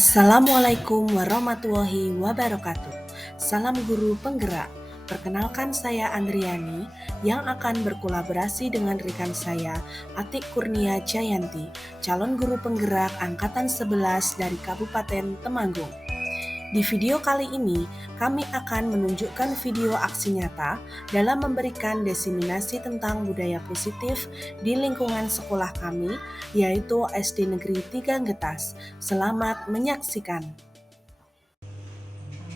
Assalamualaikum warahmatullahi wabarakatuh. Salam guru penggerak. Perkenalkan saya Andriani yang akan berkolaborasi dengan rekan saya Atik Kurnia Jayanti, calon guru penggerak angkatan 11 dari Kabupaten Temanggung. Di video kali ini, kami akan menunjukkan video aksi nyata dalam memberikan diseminasi tentang budaya positif di lingkungan sekolah kami, yaitu SD Negeri 3 Getas. Selamat menyaksikan.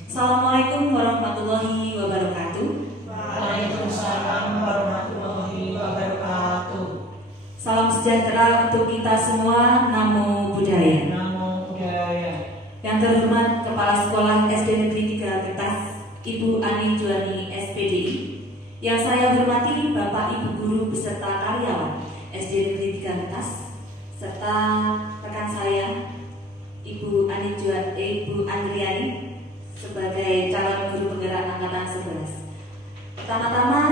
Assalamualaikum warahmatullahi wabarakatuh. Waalaikumsalam warahmatullahi wabarakatuh. Salam sejahtera untuk kita semua. Namo Buddhaya. Namo Buddhaya. Yang terhormat Kepala Sekolah SD Negeri 3 Getas, Ibu Ani Juani SPDI. Yang saya hormati Bapak Ibu Guru beserta karyawan SD Negeri 3 Getas, serta rekan saya Ibu Andriani sebagai calon guru penggerak angkatan 11. Pertama-tama,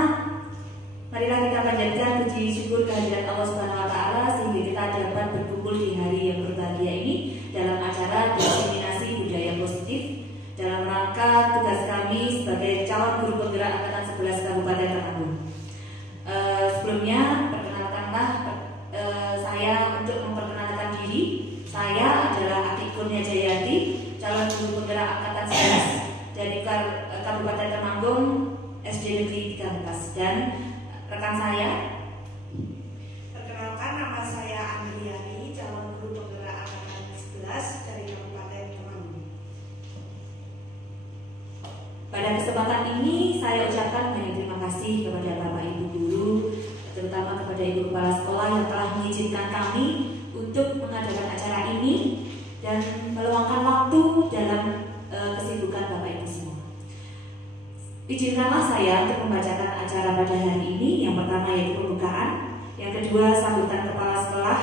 marilah kita panjatkan puji syukur kehadirat Allah Subhanahu wa taala sehingga kita dapat berkumpul di hari yang berbahagia ini dalam acara diseminasi budaya positif dalam rangka tugas kami sebagai calon guru penggerak angkatan 11 Kabupaten Temanggung. Sebelumnya perkenalkanlah saya untuk memperkenalkan diri. Saya adalah Atik Kurnia Jayanti, calon guru penggerak angkatan 11 dari Kabupaten Temanggung SD Negeri 3 Getas, dan rekan saya. Perkenalkan, nama saya Andriani, calon guru penggerak angkatan 11 dari Kabupaten Temanggung. Pada kesempatan ini saya ucapkan banyak terima kasih kepada Bapak Ibu guru, terutama kepada Ibu Kepala Sekolah yang telah mengizinkan kami untuk mengadakan acara ini dan meluangkan waktu dalam kesibukan Bapak Ibu semua. Izinkanlah saya untuk membacakan acara pada hari ini. Yang pertama yaitu pembukaan, yang kedua sambutan kepala sekolah,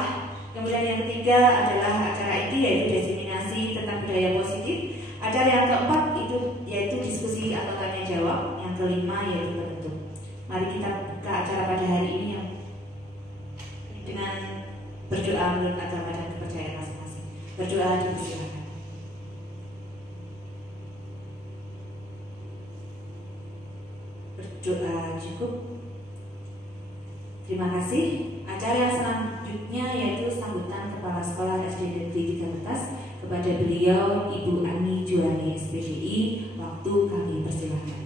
kemudian yang ketiga adalah acara inti yaitu diseminasi tentang budaya positif, acara yang keempat itu yaitu diskusi atau tanya jawab, yang kelima yaitu penutup. Mari kita buka acara pada hari ini dengan berdoa menurut agama dan kepercayaan masing-masing. Berdoa dipersilakan. Berdoa cukup. Terima kasih. Acara yang selanjutnya yaitu sambutan Kepala Sekolah SD Negeri 3 Getas kepada beliau Ibu Ani Juani SPDI. Waktu kami persilakan.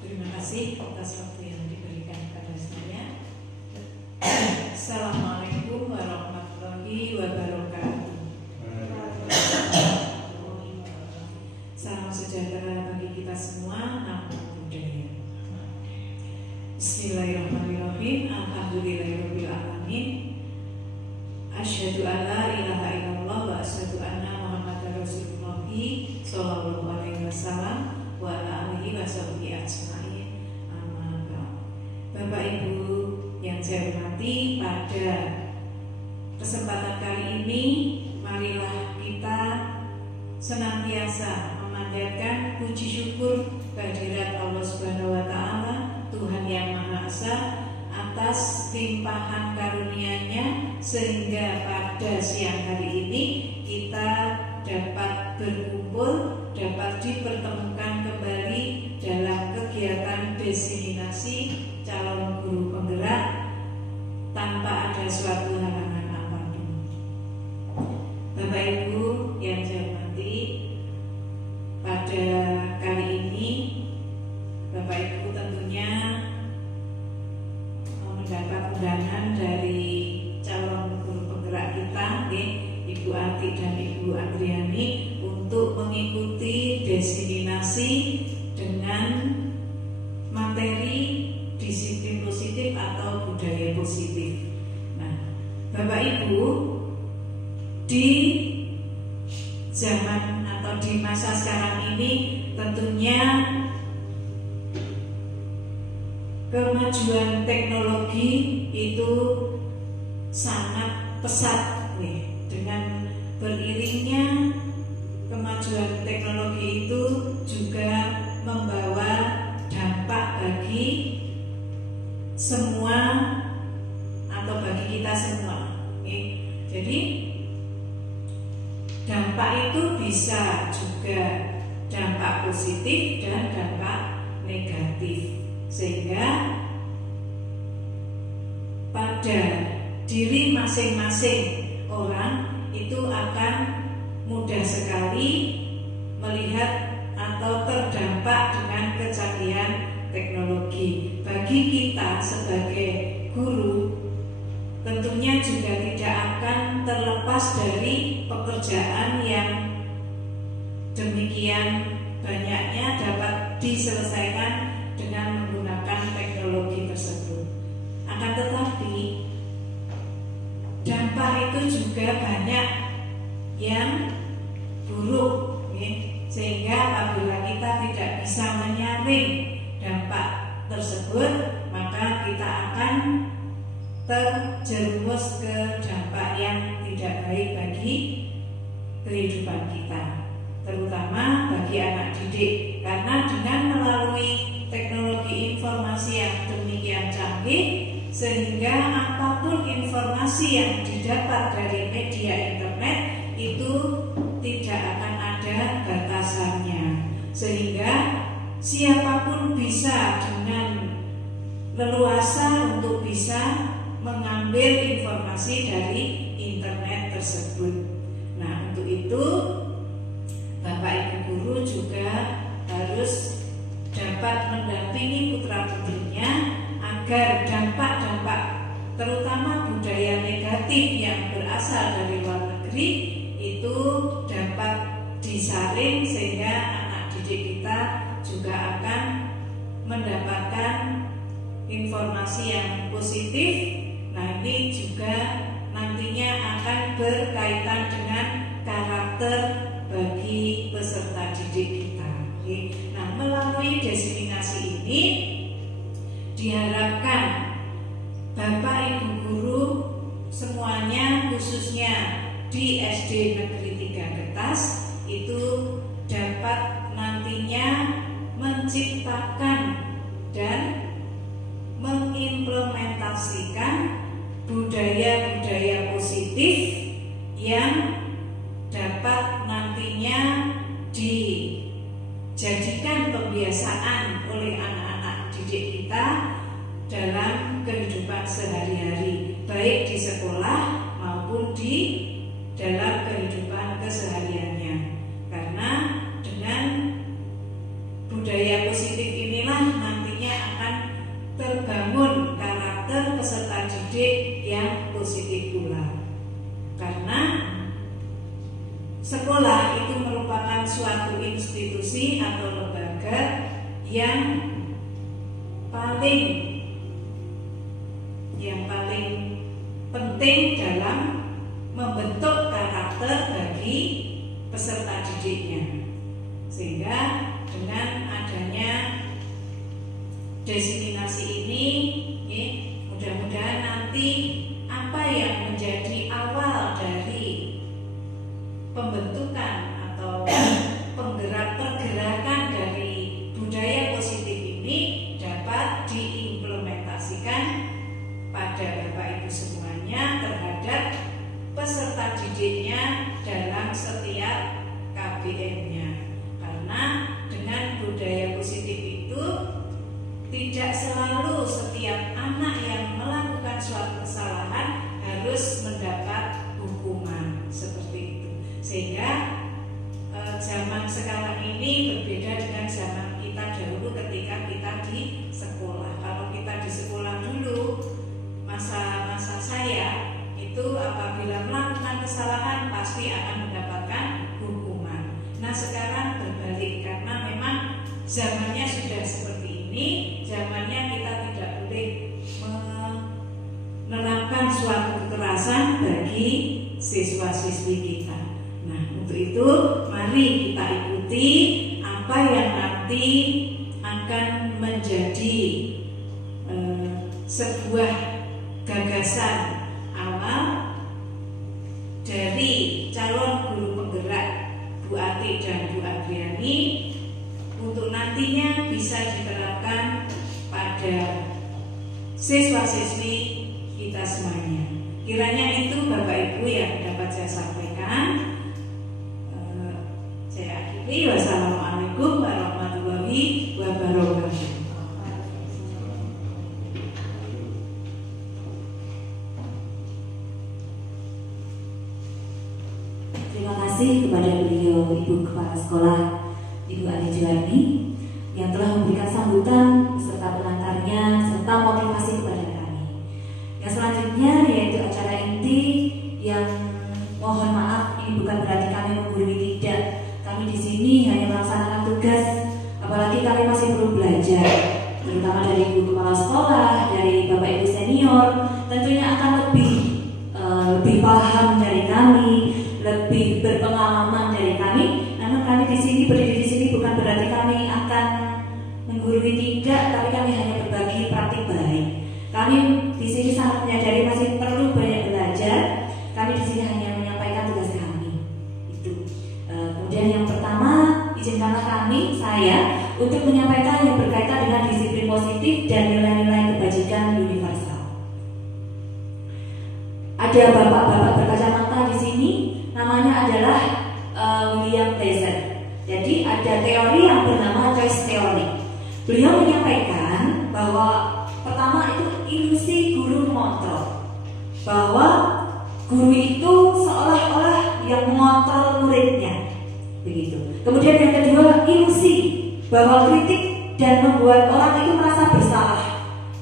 Terima kasih atas waktu yang diberikan kepada saya. Assalamualaikum warahmatullahi wabarakatuh. Salam sejahtera bagi kita semua. Namo Buddhaya. Bismillahirrahmanirrahim. Alhamdulillahirabbil alamin. Asyhadu an la ilaha illallah wa asyhadu anna Muhammadar Rasulullah sallallahu alaihi wasallam wa ala alihi washabbihi ajmain. Amma ba'd. Bapak Ibu yang saya hormati, pada kesempatan kali ini marilah kita senantiasa memanjatkan puji syukur kehadirat Allah Subhanahu wa taala, Tuhan yang Maha Esa, atas limpahan karunia-Nya sehingga pada siang hari ini kita dapat berkumpul, dapat dipertemukan kembali dalam kegiatan diseminasi calon guru penggerak tanpa ada suatu halangan apapun. Bapak Ibu yang saya hormati, pada kali ini Bapak Ibu tentunya mendapat undangan dari calon guru penggerak kita, Ibu Atik dan Ibu Andriani, untuk mengikuti diseminasi dengan materi disiplin positif atau budaya positif. Nah, Bapak Ibu, di zaman atau di masa sekarang ini tentunya kemajuan teknologi itu sangat pesat nih. Dengan beriringnya kemajuan teknologi itu juga membawa dampak bagi semua positif dan dampak negatif, sehingga pada diri masing-masing orang itu akan mudah sekali melihat atau terdampak dengan kecanggihan teknologi. Bagi kita sebagai guru, tentunya juga tidak akan terlepas dari pekerjaan yang demikian banyaknya dapat diselesaikan dengan menggunakan teknologi tersebut. Akan tetapi dampak itu juga banyak yang buruk, sehingga apabila kita tidak bisa menyaring dampak tersebut, maka kita akan terjerumus ke dampak yang tidak baik bagi kehidupan kita, terutama bagi anak didik. Karena dengan melalui teknologi informasi yang demikian canggih, sehingga apapun informasi yang didapat dari media internet itu tidak akan ada batasannya, sehingga siapapun bisa dengan leluasa untuk bisa mengambil informasi dari internet tersebut. Nah, untuk itu Bapak Ibu guru juga harus dapat mendampingi putra-putrinya agar dampak-dampak terutama budaya negatif yang berasal dari luar negeri itu dapat disaring, sehingga anak didik kita juga akan mendapatkan informasi yang positif. Nah, ini juga nantinya akan berkaitan dengan karakter bagi peserta didik kita. Nah, melalui diseminasi ini diharapkan Bapak Ibu guru semuanya, khususnya di SD Negeri 3 Getas, itu dapat nantinya menciptakan dan mengimplementasikan budaya-budaya positif yang dapat nantinya dijadikan kebiasaan oleh anak-anak didik kita dalam kehidupan sehari-hari, baik di sekolah maupun di dalam kehidupan kesehariannya. Karena dengan budaya positif inilah nantinya akan terbangun karakter peserta didik yang positif pula. Karena sekolah itu merupakan suatu institusi atau lembaga yang paling penting dalam membentuk karakter bagi peserta didiknya. Sehingga dengan adanya diseminasi ini, mudah-mudahan nanti apa yang menjadi awal dari pembentukan atau pergerakan dari budaya positif ini dapat diimplementasikan pada Bapak Ibu semuanya terhadap peserta didiknya dalam setiap KBM-nya. Karena dengan budaya positif itu tidak selalu setiap anak yang melakukan suatu kesalahan harus mendapat hukuman seperti itu. Sehingga zaman sekarang ini berbeda dengan zaman kita dahulu ketika kita di sekolah. Kalau kita di sekolah dulu, masa saya itu apabila melakukan kesalahan pasti akan mendapatkan hukuman. Nah, sekarang berbalik, karena memang zamannya sudah seperti ini, zamannya kita tidak boleh menerapkan suatu kekerasan bagi siswa-siswi kita. Nah, untuk itu mari kita ikuti apa yang nanti akan menjadi sebuah gagasan awal dari calon guru penggerak Bu Ati dan Bu Adriani untuk nantinya bisa diterapkan pada siswa-siswi kita semuanya. Kiranya itu Bapak Ibu yang dapat saya sampaikan. Saya akhiri. Wassalamualaikum warahmatullahi wabarakatuh. Sekolah Ibu Ani Juwarni yang telah memberikan sambutan serta pengantarnya serta motivasi kepada kami. Yang selanjutnya yaitu acara inti yang mohon maaf ini bukan berarti kami menggurui, tidak. Kami di sini hanya melaksanakan tugas, apalagi kami masih perlu belajar, terutama dari ibu kepala sekolah, dari bapak ibu senior, tentunya akan lebih paham dari kami, lebih berpengalaman dari kami. Namun kami di sini berdiri di sini bukan berarti kami akan menggurui, tidak, tapi kami hanya berbagi praktik baik. Kami di sini sangat menyadari masih perlu banyak belajar. Kami di sini hanya menyampaikan tugas kami. Itu. Kemudian yang pertama, izinkanlah saya untuk menyampaikan yang berkaitan dengan disiplin positif dan nilai-nilai kebajikan universal. Ada bapak-bapak berkacamata di sini, namanya adalah William Blazer. Jadi ada teori yang bernama choice theory. Beliau menyampaikan bahwa pertama itu ilusi guru mengontrol, bahwa guru itu seolah-olah yang mengontrol muridnya, begitu. Kemudian yang kedua, ilusi bahwa kritik dan membuat orang itu merasa bersalah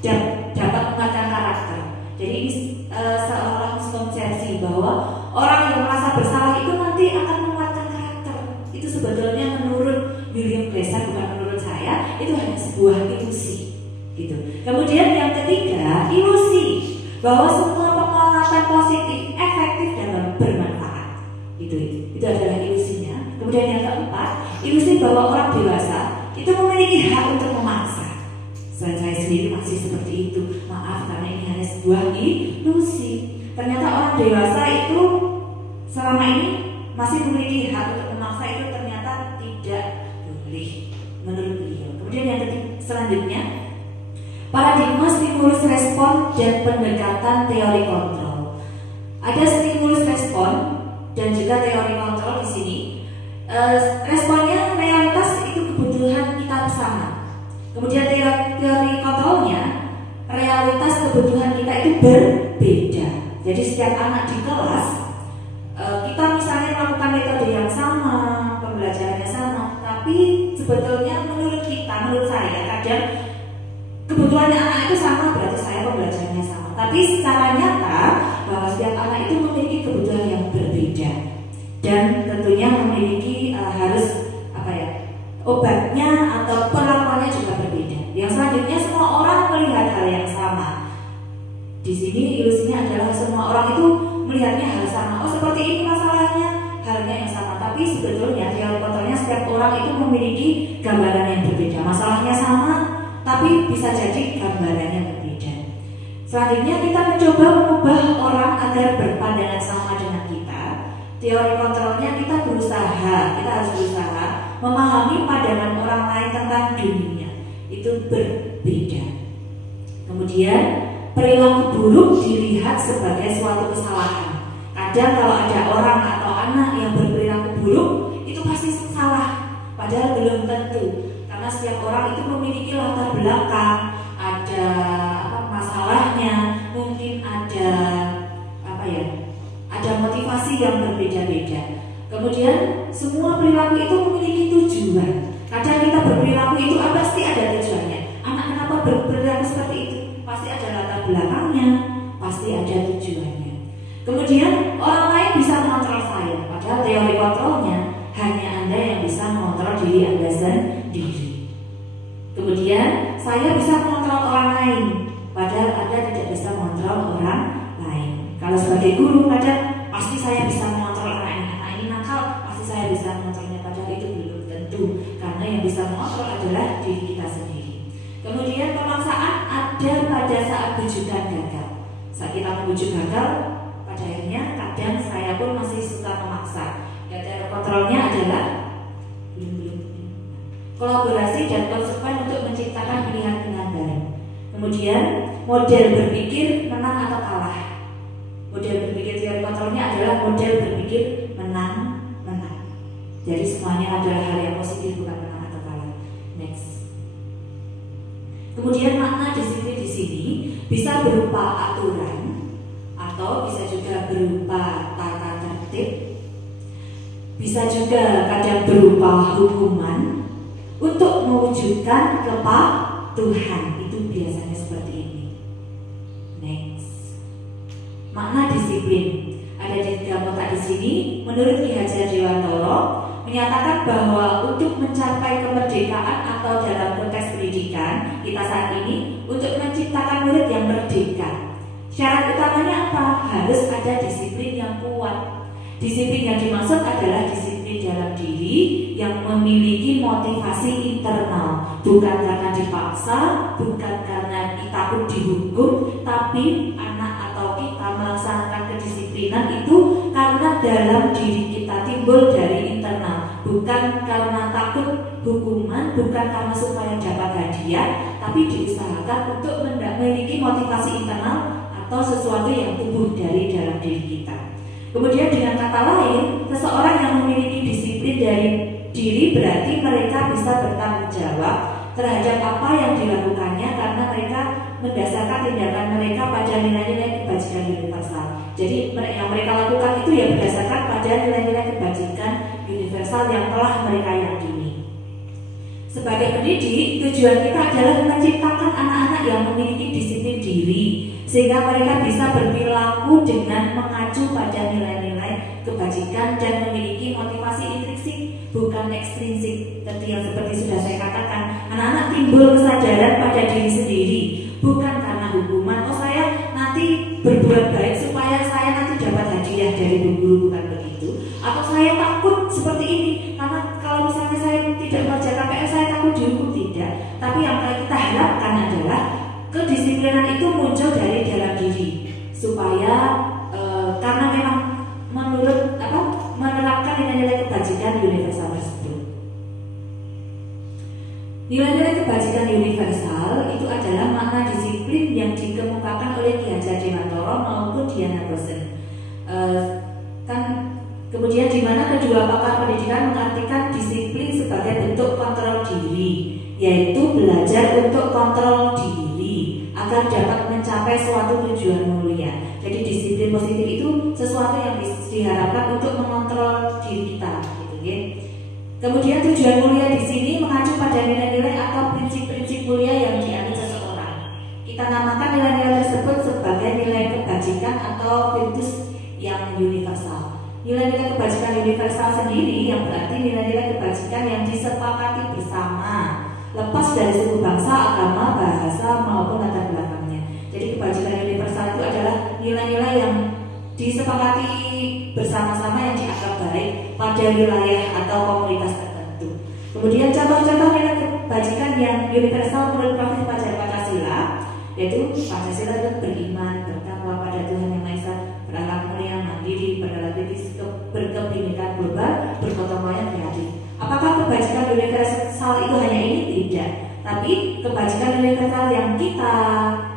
dan dapat mengajarkan karakter. Jadi ini seolah miskonsepsi bahwa orang yang merasa bersalah itu nanti akan menguatkan karakter. Itu sebetulnya menurut William Blazer, bukan menurut saya, itu hanya sebuah ilusi, gitu. Kemudian yang ketiga, ilusi bahwa semua pengalaman positif, efektif dan bermanfaat. Itu adalah ilusinya. Kemudian yang keempat, ilusi bahwa orang dewasa itu memiliki hak untuk memaksa. Saya sendiri masih seperti itu. Maaf karena ini hanya sebuah ilusi. Ternyata orang dewasa itu selama ini masih memiliki hak untuk memaksa, itu ternyata tidak boleh menurut beliau. Kemudian yang selanjutnya, paradigma stimulus respon dan pendekatan teori kontrol. Ada stimulus respon dan juga teori kontrol di sini. Responnya realitas itu kebutuhan kita bersama. Kemudian teori kontrolnya realitas kebutuhan kita itu berbeda. Jadi setiap anak di kelas kita misalnya melakukan metode yang sama, pembelajarannya sama, tapi sebetulnya menurut saya kadang kebutuhannya anak itu sama, berarti saya pembelajarannya sama. Tapi secara nyata bahwa setiap anak itu memiliki kebutuhan yang berbeda dan tentunya memiliki obatnya atau perlakuannya juga berbeda. Yang selanjutnya, semua orang melihat hal yang sama. Di sini ilusinya adalah semua orang itu melihatnya hal sama. Oh, seperti ini masalahnya, halnya yang sama. Tapi sebetulnya teori kontrolnya setiap orang itu memiliki gambaran yang berbeda. Masalahnya sama, tapi bisa jadi gambarannya berbeda. Selanjutnya kita mencoba mengubah orang agar berpandangan sama dengan kita. Teori kontrolnya kita harus berusaha memahami pandangan orang lain tentang dunia. Itu berbeda. Kemudian perilaku buruk dilihat sebagai suatu kesalahan. Kadang kalau ada orang atau anak yang berperilaku buruk, itu pasti salah. Padahal belum tentu. Karena setiap orang itu memiliki latar belakang, ada masalahnya, mungkin ada motivasi yang berbeda-beda. Kemudian semua perilaku itu memiliki tujuan. Kadang kita berperilaku itu pasti ada tujuannya. Anak kenapa berperilaku seperti itu? Pasti ada latar belakangnya, pasti ada tujuannya. Kemudian orang lain bisa mengontrol saya, padahal teori kontrolnya hanya Anda yang bisa mengontrol diri Anda sendiri. Kemudian saya bisa mengontrol orang lain, padahal Anda tidak bisa mengontrol orang lain. Kalau sebagai guru, kadang pasti saya bisa mengontrol anak ini nakal, pasti saya bisa mengontrolnya, padahal itu belum tentu, karena yang bisa mengontrol adalah diri kita sendiri. Kemudian pemaksaan ada pada saat bujukan gagal. Saat kita membujuk gagal, pada akhirnya kadang saya pun masih suka memaksa. Dan cara kontrolnya adalah kolaborasi dan konsekuen untuk menciptakan pilihan baru. Kemudian model berpikir menang atau kalah. Model berpikir teori kontrolnya adalah model berpikir menang. Jadi semuanya adalah hal yang positif, bukan menang atau kalah. Next. Kemudian makna disiplin di sini bisa berupa aturan atau bisa juga berupa tata tertib. bisa juga kadang berupa hukuman untuk mewujudkan kepatuhan. Itu biasanya seperti ini. Next, makna disiplin ada di tiga kotak di sini. Menurut Ki Hajar Dewantoro menyatakan bahwa untuk mencapai kemerdekaan atau dalam konteks pendidikan kita saat ini, untuk menciptakan murid yang merdeka, syarat utamanya apa? Harus ada disiplin yang kuat. Disiplin yang dimaksud adalah disiplin dalam diri yang memiliki motivasi internal, bukan karena dipaksa, bukan karena takut dihukum, tapi anak atau kita melaksanakan kedisiplinan itu karena dalam diri kita timbul dari internal, bukan karena takut hukuman, bukan karena supaya dapat hadiah, tapi diusahakan untuk memiliki motivasi internal atau sesuatu yang tumbuh dari dalam diri kita. Kemudian dengan kata lain, seseorang yang memiliki disiplin dari diri berarti mereka bisa bertanggung jawab terhadap apa yang dilakukannya karena mereka mendasarkan tindakan mereka pada nilai-nilai kebajikan universal. Jadi yang mereka lakukan itu ya berdasarkan pada nilai-nilai kebajikan universal yang telah mereka yakini. Sebagai pendidik, tujuan kita adalah menciptakan anak-anak yang memiliki disiplin diri sehingga mereka bisa berperilaku dengan mengacu pada nilai-nilai kebajikan dan memiliki motivasi intrinsik bukan ekstrinsik. Seperti sudah saya katakan, anak-anak timbul kesadaran pada diri sendiri bukan karena hukuman. Oh, saya nanti berbuat baik supaya saya nanti dapat hadiah dari guru, bukan begitu. Atau saya takut seperti ini karena kalau misalnya saya tidak mengerjakan PR saya takut dihukum, tidak. Tapi yang kita harapkan adalah kedisiplinan itu muncul dari dalam diri supaya karena memang menurut menerapkan nilai-nilai kebajikan universal tersebut. Nilai-nilai kebajikan universal itu adalah makna disiplin yang dikemukakan oleh Ki Hajar Dewantoro maupun Diana Rosen. Kemudian di mana kedua pakar pendidikan mengartikan disiplin sebagai bentuk kontrol diri, yaitu belajar untuk kontrol diri agar dapat mencapai suatu tujuan mulia. Jadi disiplin positif itu sesuatu yang diharapkan untuk mengontrol diri kita, gitu ya. Kemudian tujuan mulia di sini mengacu pada nilai-nilai atau prinsip-prinsip mulia yang dianut seseorang. Kita namakan nilai-nilai tersebut sebagai nilai kebajikan atau virtus yang universal. Nilai-nilai kebajikan universal sendiri yang berarti nilai-nilai kebajikan yang disepakati bersama, lepas dari suku bangsa, agama, bahasa maupun latar belakangnya. Jadi kebajikan universal itu adalah nilai-nilai yang disepakati bersama-sama yang dianggap baik pada wilayah atau komunitas tertentu. Kemudian contoh-contoh nilai kebajikan yang universal menurut Prof. Fajar Pancasila, yaitu Pancasila itu beriman, bertakwa pada Tuhan Yang Maha Esa, berakhlak mulia, mandiri, berrelatif, berkebinekaan global, bergotong royong, kreatif. Apakah kebajikan universal itu hanya ini? Tidak. Tapi kebajikan universal yang kita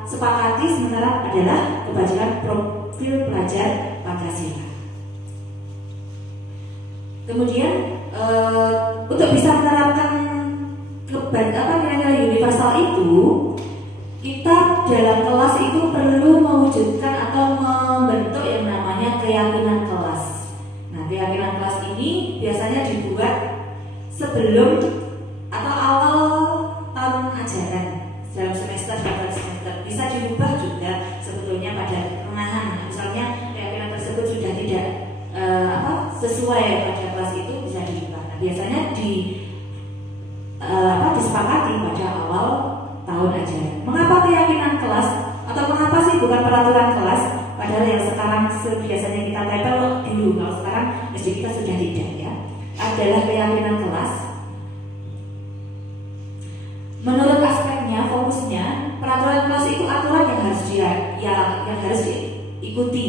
sepakati sementara adalah kebajikan profil pelajar Pancasila. Kemudian untuk bisa menerapkan nilai-nilai universal itu, kita dalam kelas itu perlu mewujudkan atau membentuk yang namanya keyakinan kelas. Nah, keyakinan kelas ini biasanya dibuat sebelum atau awal tahun ajaran dalam semester atau semester. Bisa diubah juga sebetulnya pada pertengahan. Misalnya keyakinan tersebut sudah tidak sesuai pada kelas itu bisa diubah. Nah, biasanya disepakati pada awal tahun ajaran. Mengapa keyakinan kelas atau mengapa sih bukan peraturan kelas? Padahal yang sekarang biasanya kita tempel dulu, kalau sekarang SD kita sudah tidak ya. Adalah keyakinan kelas. Menurut aspeknya, fokusnya, peraturan kelas itu aturan yang harus diikuti.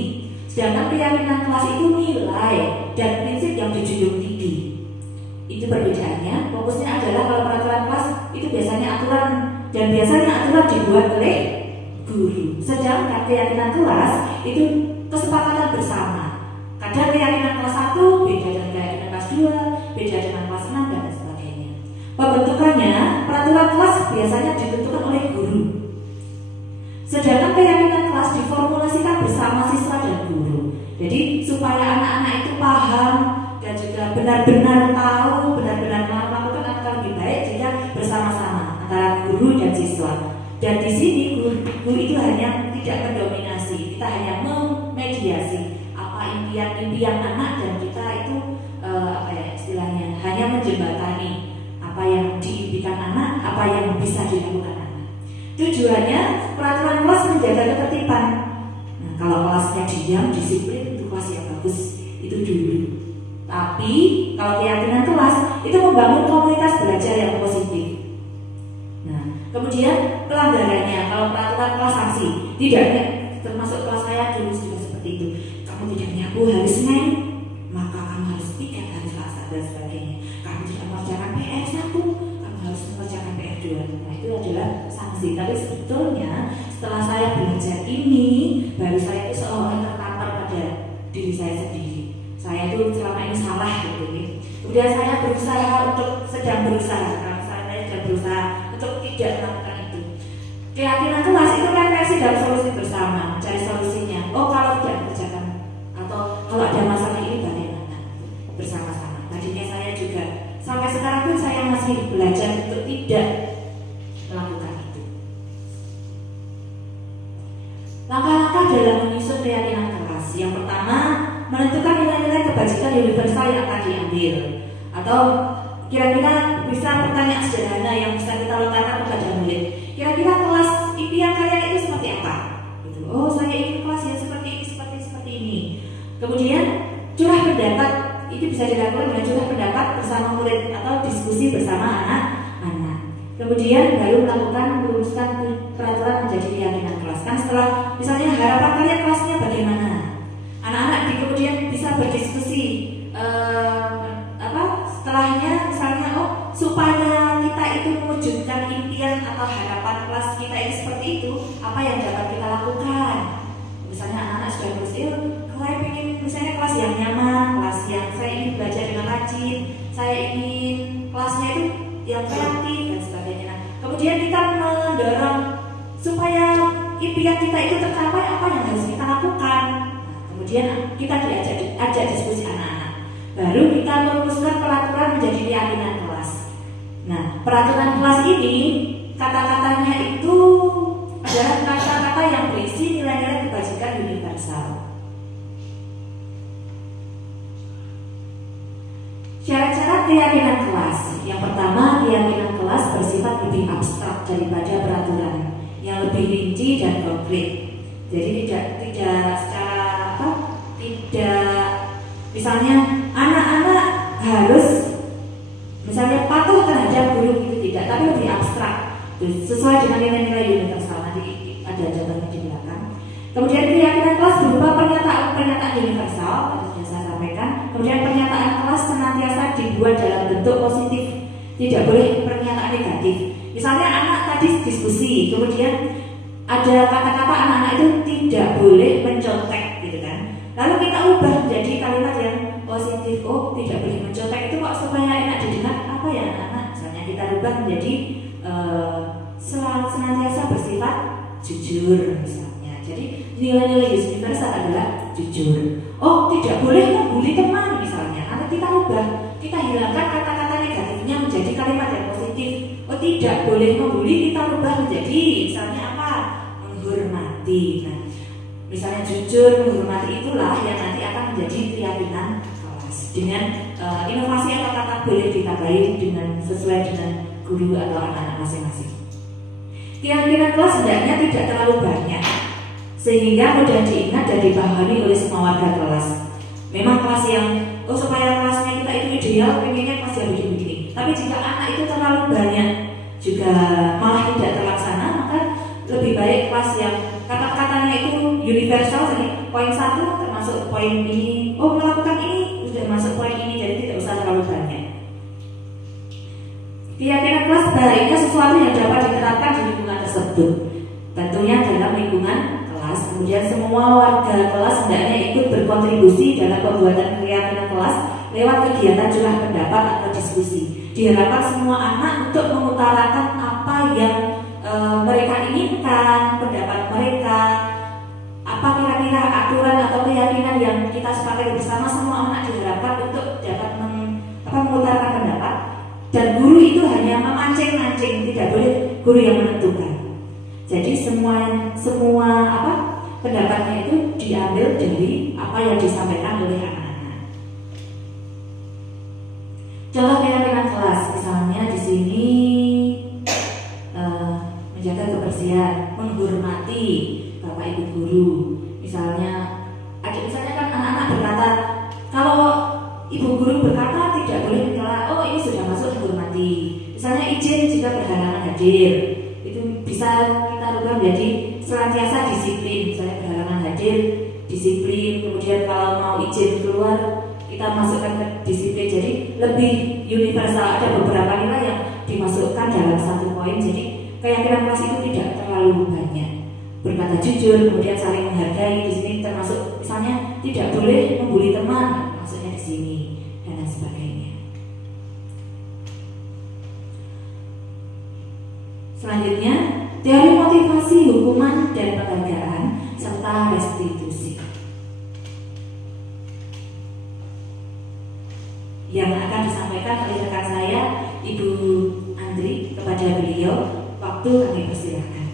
Sedangkan keyakinan kelas itu nilai dan prinsip yang dijunjung tinggi. Itu perbedaannya. Fokusnya adalah kalau peraturan kelas itu biasanya aturan dan biasanya aturan dibuat oleh guru. Sedangkan keyakinan kelas itu kesepakatan bersama. Kadang keyakinan kelas 1 beda dengan keyakinan kelas 2, beda dengan kelas 6 dan sebagainya. Pembentukannya, peraturan kelas biasanya ditentukan oleh guru. Sedangkan keyakinan kelas diformulasikan bersama siswa dan guru. Jadi supaya anak-anak itu paham dan juga benar-benar tahu, benar-benar melakukan akan lebih baik jika bersama-sama antara guru dan siswa. Dan di sini guru itu hanya tidak mendominasi, kita hanya memediasi apa impian-impian anak, dan kita itu istilahnya hanya menjembatani apa yang diimpikan anak, apa yang bisa dilakukan anak. Tujuannya peraturan kelas menjaga ketertiban. Nah, kalau kelasnya diam, disiplin, itu kelas yang bagus, itu dulu. Tapi kalau keyakinan kelas itu membangun komunitas belajar yang positif. Nah, kemudian pelanggarannya, kalau peraturan kelas sanksi, tidaknya termasuk kelas saya dulu juga seperti itu. Kamu tidak nyapu hari Senin, maka kamu harus piket hari Selasa dan sebagainya. Kamu tidak mengerjakan PR1, kamu harus mengerjakan PR2. Nah, itu adalah sanksi. Tapi sebetulnya setelah saya belajar ini, baru saya itu seolah tertampar pada diri saya sendiri. Saya itu selama ini salah gitu ya. Kemudian saya sedang berusaha untuk tidak melakukan itu. Keyakinan kelas itu refleksi dan solusi bersama, cari solusinya. Oh, kalau tidak kerjakan atau kalau ada masalah ini bagaimana? Bersama-sama. Tadinya saya juga sampai sekarang pun saya masih belajar untuk tidak melakukan itu. Langkah-langkah dalam menyusun keyakinan kelas. Yang pertama, menentukan nilai-nilai kebajikan universal yang akan diambil. Atau kira-kira bisa pertanyaan sederhana yang bisa kita lontarkan kepada murid. Kira-kira kelas impian kalian itu seperti apa? Gitu. Oh, saya ingin kelas yang seperti ini, seperti ini. Kemudian curah pendapat itu bisa dilakukan dengan curah pendapat bersama murid atau diskusi bersama anak-anak. Kemudian baru merumuskan peraturan menjadi keyakinan kelas. Kan setelah misalnya harapan kalian kelasnya bagaimana? Anak-anak kemudian bisa berdiskusi. Setelahnya misalnya supaya kita itu mewujudkan impian atau harapan kelas kita ini seperti itu, apa yang dapat kita lakukan? Misalnya anak-anak sudah berusia, saya ingin misalnya kelas yang nyaman, kelas yang saya ingin belajar dengan rajin, saya ingin kelasnya itu yang kreatif dan sebagainya. Nah, kemudian kita mendorong supaya impian kita itu tercapai, apa yang harus kita lakukan? Nah, kemudian kita diajak diskusi anak-anak. Baru kita merumuskan peraturan menjadi keyakinan kelas. Nah, peraturan kelas ini kata-katanya itu adalah kata-kata yang berisi nilai-nilai kebajikan universal. Syarat-syarat keyakinan kelas. Yang pertama, keyakinan kelas bersifat lebih abstrak daripada peraturan, yang lebih rinci dan konkret. Jadi tidak misalnya anak-anak harus misalnya patuh terhadap guru itu tidak, tapi lebih abstrak sesuai dengan nilai-nilai universal. Nanti ada jawabannya di belakang. Kemudian keyakinan kelas berupa pernyataan universal, tadi sudah saya sampaikan. Kemudian pernyataan kelas senantiasa dibuat dalam bentuk positif, tidak boleh pernyataan negatif. Misalnya anak tadi diskusi, kemudian ada kata-kata anak-anak itu tidak boleh mencontek gitu kan. Lalu kita ubah menjadi kalimat yang positif. Oh, tidak boleh mencontek itu kok supaya enak didengar apa ya anak-anak? Misalnya kita ubah menjadi senantiasa bersifat jujur misalnya. Jadi nilai-nilai universal adalah jujur. Oh, tidak boleh membuli teman misalnya. Atau kita ubah, kita hilangkan kata-kata negatifnya menjadi kalimat yang positif. Oh, tidak boleh membuli, kita ubah menjadi misalnya apa? Menghormati. Nah, misalnya jujur, menghormati itulah yang nanti akan menjadi keyakinan kelas. Dengan inovasi atau kata boleh ditambahi dengan sesuai dengan guru atau anak-anak masing-masing. Keyakinan kelas hendaknya tidak terlalu banyak sehingga mudah diingat dan dipahami oleh semua warga kelas. Memang kelas yang supaya kelasnya kita itu ideal, pengennya kelas yang begini-begini. Tapi jika anak itu terlalu banyak juga malah tidak terlaksana, maka lebih baik kelas yang kata-katanya itu universal. Jadi poin 1 termasuk poin ini, oh melakukan ini sudah masuk poin ini, jadi tidak usah terlalu banyak. Keyakinan kelas baiknya sesuatu yang dapat diterapkan di lingkungan tersebut, tentunya dalam lingkungan kelas. Kemudian semua warga kelas hendaknya ikut berkontribusi dalam pembuatan keyakinan kelas lewat kegiatan curah pendapat atau diskusi. Diharapkan semua anak untuk mengutarakan apa yang mereka inginkan, pendapat mereka, apa kira-kira aturan atau keyakinan yang kita sepakati bersama. Semua anak diharapkan untuk dapat mengutarakan pendapat, dan guru itu hanya memancing-mancing, tidak boleh guru yang menentukan. Jadi semua pendapatnya itu diambil dari apa yang disampaikan oleh anak-anak. Contoh pimpinan kelas, misalnya di sini menjaga kebersihan, menghormati bapak ibu guru. Misalnya kan anak-anak berkata, kalau ibu guru berkata tidak boleh mencela, oh ini sudah masuk menghormati. Misalnya izin jika berhalangan hadir, itu bisa kita rubah menjadi senantiasa disiplin. Misalnya berhalangan hadir, disiplin. Kemudian kalau mau izin keluar, kita masukkan ke disiplin. Jadi lebih universal, ada beberapa nilai yang dimasukkan dalam satu poin. Jadi keyakinan kelas itu tidak terlalu banyak. Berkata jujur, kemudian saling menghargai. Di sini termasuk misalnya tidak boleh membuli teman, maksudnya di sini, dan lain sebagainya. Selanjutnya, teori motivasi, hukuman dan penghargaan serta restitusi. Yang akan disampaikan oleh rekan saya, Ibu Andri, kepada beliau. Waktu kami persilakan.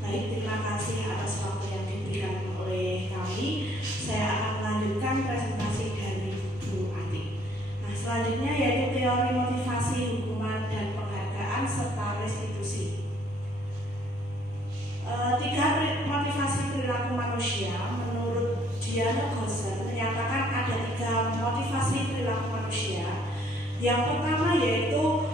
Baik, terima kasih atas waktu yang diberikan oleh kami. Saya akan melanjutkan presentasi dari Bu Ati. Nah, selanjutnya yaitu teori motivasi, hukuman dan penghargaan serta restitusi. Tiga motivasi perilaku manusia menurut Diana Gosser menyatakan ada tiga motivasi perilaku manusia. Yang pertama yaitu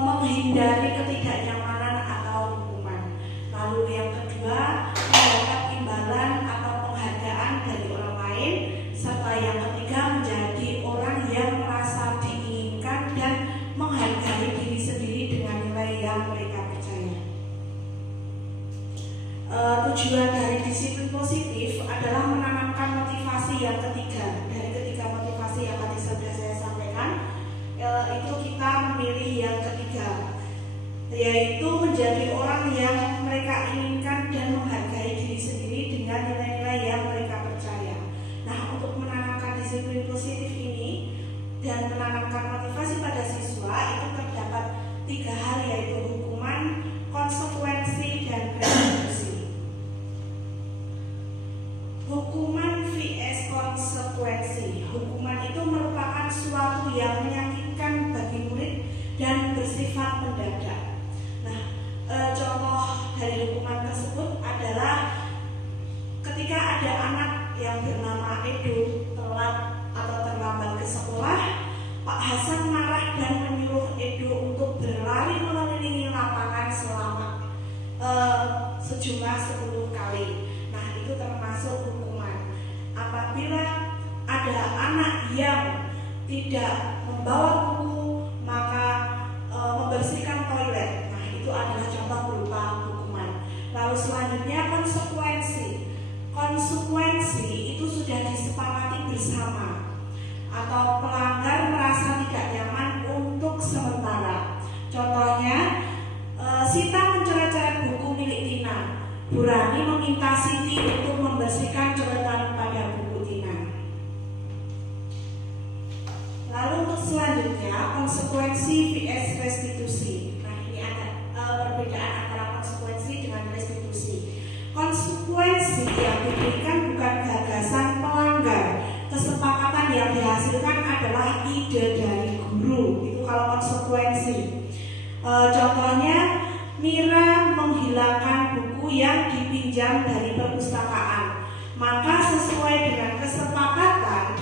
menghindari ketidaknyamanan atau hukuman. Lalu yang kedua mendapat imbalan atau penghargaan dari orang lain. Serta yang ketiga menjadi orang yang merasa diinginkan dan menghargai diri sendiri dengan nilai yang mereka percaya. Tujuan dari disiplin positif adalah menanamkan motivasi yang ketiga. Dari ketiga motivasi yang tadi sudah saya sampaikan, itu kita memilih yang ketiga, yaitu menjadi orang yang mereka inginkan dan menghargai diri sendiri dengan nilai-nilai yang mereka percaya. Nah, untuk menanamkan disiplin positif ini dan menanamkan motivasi pada siswa itu terdapat tiga hal, yaitu hukuman, konsekuensi, dan restitusi. Hukuman vs konsekuensi. Hukuman itu merupakan suatu yang menyakitkan bagi murid dan bersifat mendadak. Nah, contoh dari hukuman tersebut adalah ketika ada anak yang bernama Edo telat atau terlambat ke sekolah, Pak Hasan marah dan menyuruh Edo untuk berlari mengelilingi lapangan selama sejumlah 10 kali. Nah, itu termasuk hukuman. Apabila ada anak yang tidak membawa buku, maka membersihkan toilet. Nah, itu adalah contoh berupa hukuman. Lalu selanjutnya konsekuensi. Konsekuensi itu sudah disepakati bersama, atau pelanggar merasa tidak nyaman untuk sementara. Contohnya, Sita mencoret-coret buku milik Tina. Bu Rani meminta Siti untuk membersihkan coretan pada buku Tina. Lalu untuk selanjutnya, konsekuensi vs restitusi. Nah, ini ada perbedaan antara konsekuensi dengan restitusi. Konsekuensi yang diberikan bukan gagasan pelanggar. Kesepakatan yang dihasilkan adalah ide dari guru. Itu kalau konsekuensi. Contohnya, Mira menghilangkan buku yang dipinjam dari perpustakaan. Maka sesuai dengan kesepakatan,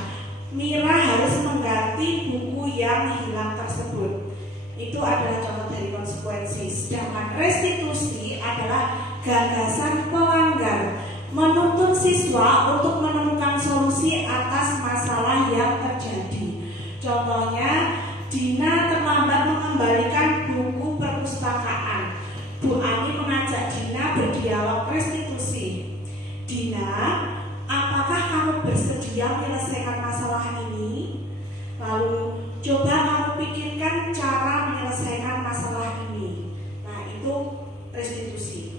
Mira harus mengganti buku yang hilang tersebut. Itu adalah contoh dari konsekuensi. Sedangkan restitusi adalah gagasan pelanggar, menuntun siswa untuk menemukan solusi atas masalah yang terjadi. Contohnya, Dina terlambat mengembalikan buku perpustakaan. Bu Ani mengajak Dina berdialog restitusi. Dina, apakah kamu bersedia menyelesaikan masalah ini? Lalu coba kamu pikirkan cara menyelesaikan masalah ini. Nah, itu restitusi.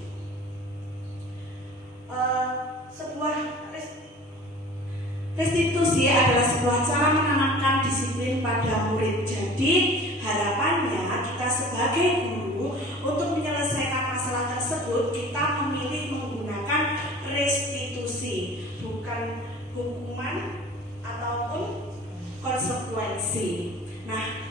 restitusi adalah sebuah cara menanamkan disiplin pada murid. Jadi harapannya kita sebagai guru untuk menyelesaikan masalah tersebut kita memilih menggunakan restitusi, bukan hukuman ataupun konsekuensi. Nah,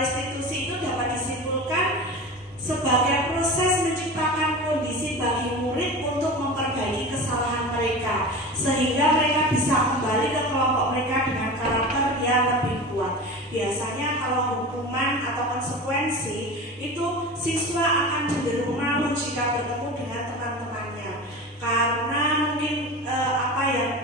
restitusi itu dapat disimpulkan sebagai proses menciptakan kondisi bagi murid untuk memperbaiki kesalahan mereka, sehingga mereka bisa kembali ke kelompok mereka dengan karakter yang lebih kuat. Biasanya kalau hukuman atau konsekuensi itu siswa akan cenderung malu jika bertemu dengan teman-temannya, karena mungkin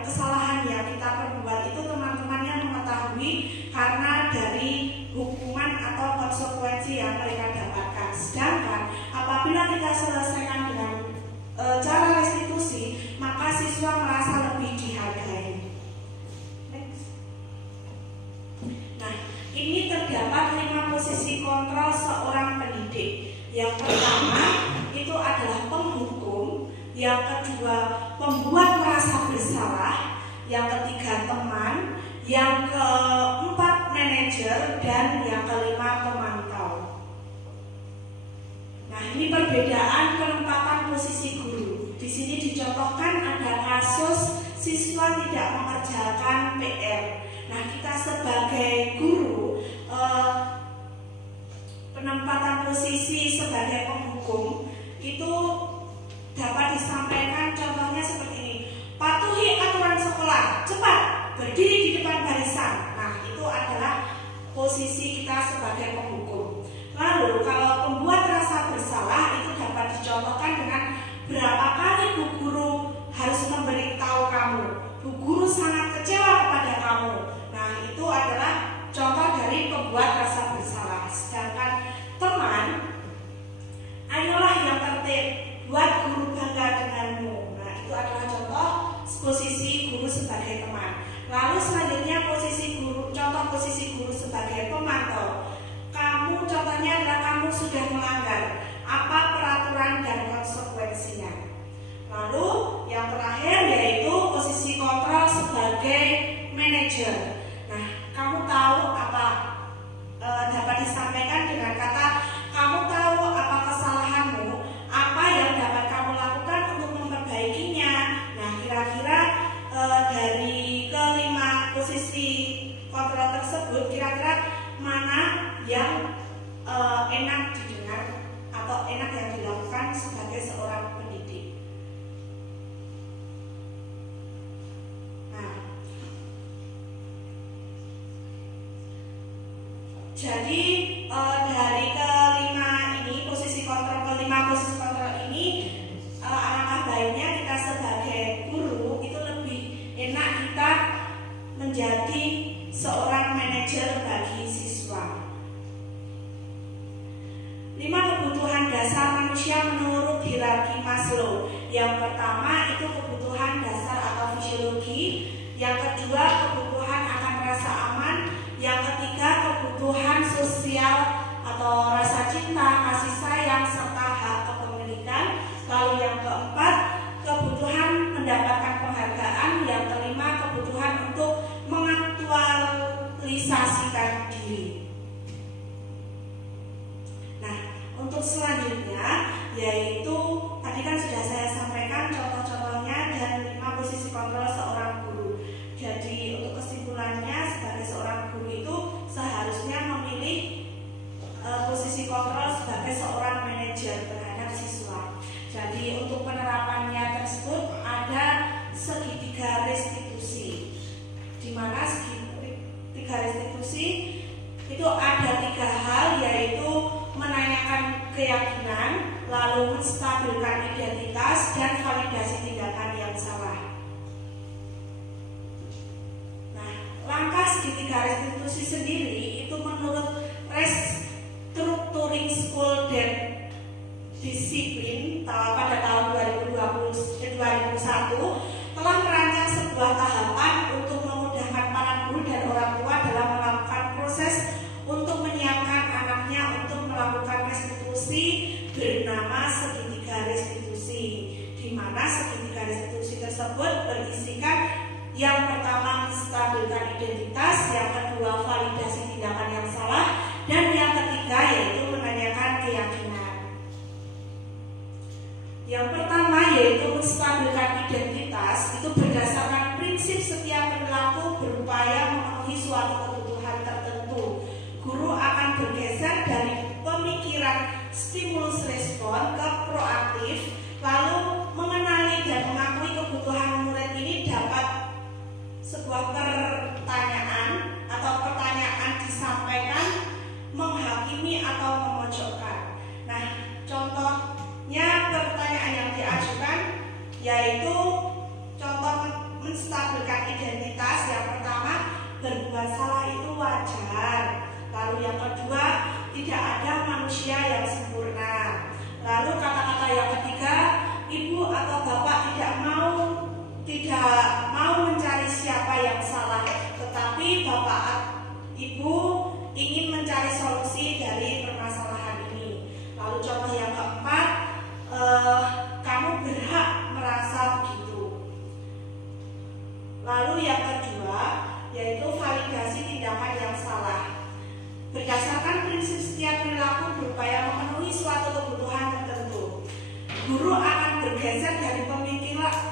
kesalahan yang kita perbuat itu teman-temannya mengetahui karena dari hukuman atau konsekuensi yang mereka dapatkan. Sedangkan apabila kita selesaikan dengan cara restitusi, maka siswa merasa lebih dihargai. Next. Nah, ini terdapat 5 posisi kontrol seorang pendidik. Yang pertama itu adalah penghukum, yang kedua pembuat merasa bersalah, yang ketiga teman, yang keempat manajer, dan yang kelima pemantau. Nah, ini perbedaan penempatan posisi guru. Di sini dicontohkan ada kasus siswa tidak mengerjakan PR. Nah, kita sebagai guru penempatan posisi sebagai penghukum itu dapat disampaikan contohnya seperti ini. Patuhi aturan sekolah, cepat berdiri di depan barisan. Nah, itu adalah posisi kita sebagai penghukum. Lalu kalau pembuat rasa bersalah itu dapat dicontohkan dengan berapa kali Bu Guru harus memberitahu kamu, Bu Guru sangat kecewa kepada kamu. Nah, itu adalah contoh dari pembuat rasa bersalah. Sedangkan teman, ayolah yang tertib, buat guru bangga denganmu. Nah, itu adalah contoh posisi guru sebagai teman. Lalu selanjutnya contoh posisi guru sebagai pemantau. Kamu contohnya adalah kamu sudah melanggar apa peraturan dan konsekuensinya. Lalu yang terakhir yaitu posisi kontrol sebagai manajer. Nah, kamu tahu apa dapat disampaikan dengan kata kamu tahu apa kesalahanmu, apa yang dapat kamu lakukan untuk memperbaikinya. Nah, kira-kira dari kelima posisi kontrol tersebut, kira-kira mana yang enak didengar atau enak yang dilakukan sebagai seorang pendidik. Nah, jadi dari kelima posisi kontrol ini, alangkah baiknya kita sebagai guru itu lebih enak kita menjadi seorang manajer bagi siswa. 5 kebutuhan dasar manusia menurut hierarki Maslow. Yang pertama itu kebutuhan dasar atau fisiologi, yang kedua kebutuhan akan rasa aman, yang ketiga kebutuhan sosial atau rasa cinta, kasih sayang, serta hak kepemilikan. Lalu yang keempat kebutuhan mendapatkan penghargaan, yang kelima kebutuhan untuk mengaktualisasikan diri. Untuk selanjutnya yaitu tadi kan sudah saya sampaikan contoh-contohnya dan 5 posisi kontrol seorang guru. Jadi untuk kesimpulannya sebagai seorang guru itu seharusnya memilih posisi kontrol sebagai seorang manajer terhadap siswa. Jadi untuk penerapannya tersebut ada segitiga restitusi, di mana segitiga restitusi itu ada 3 hal, yaitu menanyakan keyakinan, lalu menstabilkan identitas, dan validasi tindakan yang salah. Nah, langkah segitiga restitusi sendiri itu menurut Restructuring School dan Disiplin pada tahun 2001 telah merancang sebuah tahapan untuk memudahkan para guru dan orang tua dalam melakukan proses untuk menyiapkan anaknya untuk melakukan restitusi bernama segitiga restitusi, di mana segitiga restitusi tersebut berisikan yang pertama Lalu kata-kata yang ketiga, ibu atau bapak tidak mau mencari siapa yang salah, tetapi bapak ibu ingin mencari solusi dari permasalahan ini. Lalu contoh yang keempat, kamu berhak merasa begitu. Lalu yang kedua, yaitu validasi tindakan yang salah. Berdasarkan prinsip setiap perilaku berupaya memenuhi suatu kebutuhan tertentu, guru akan bergeser dari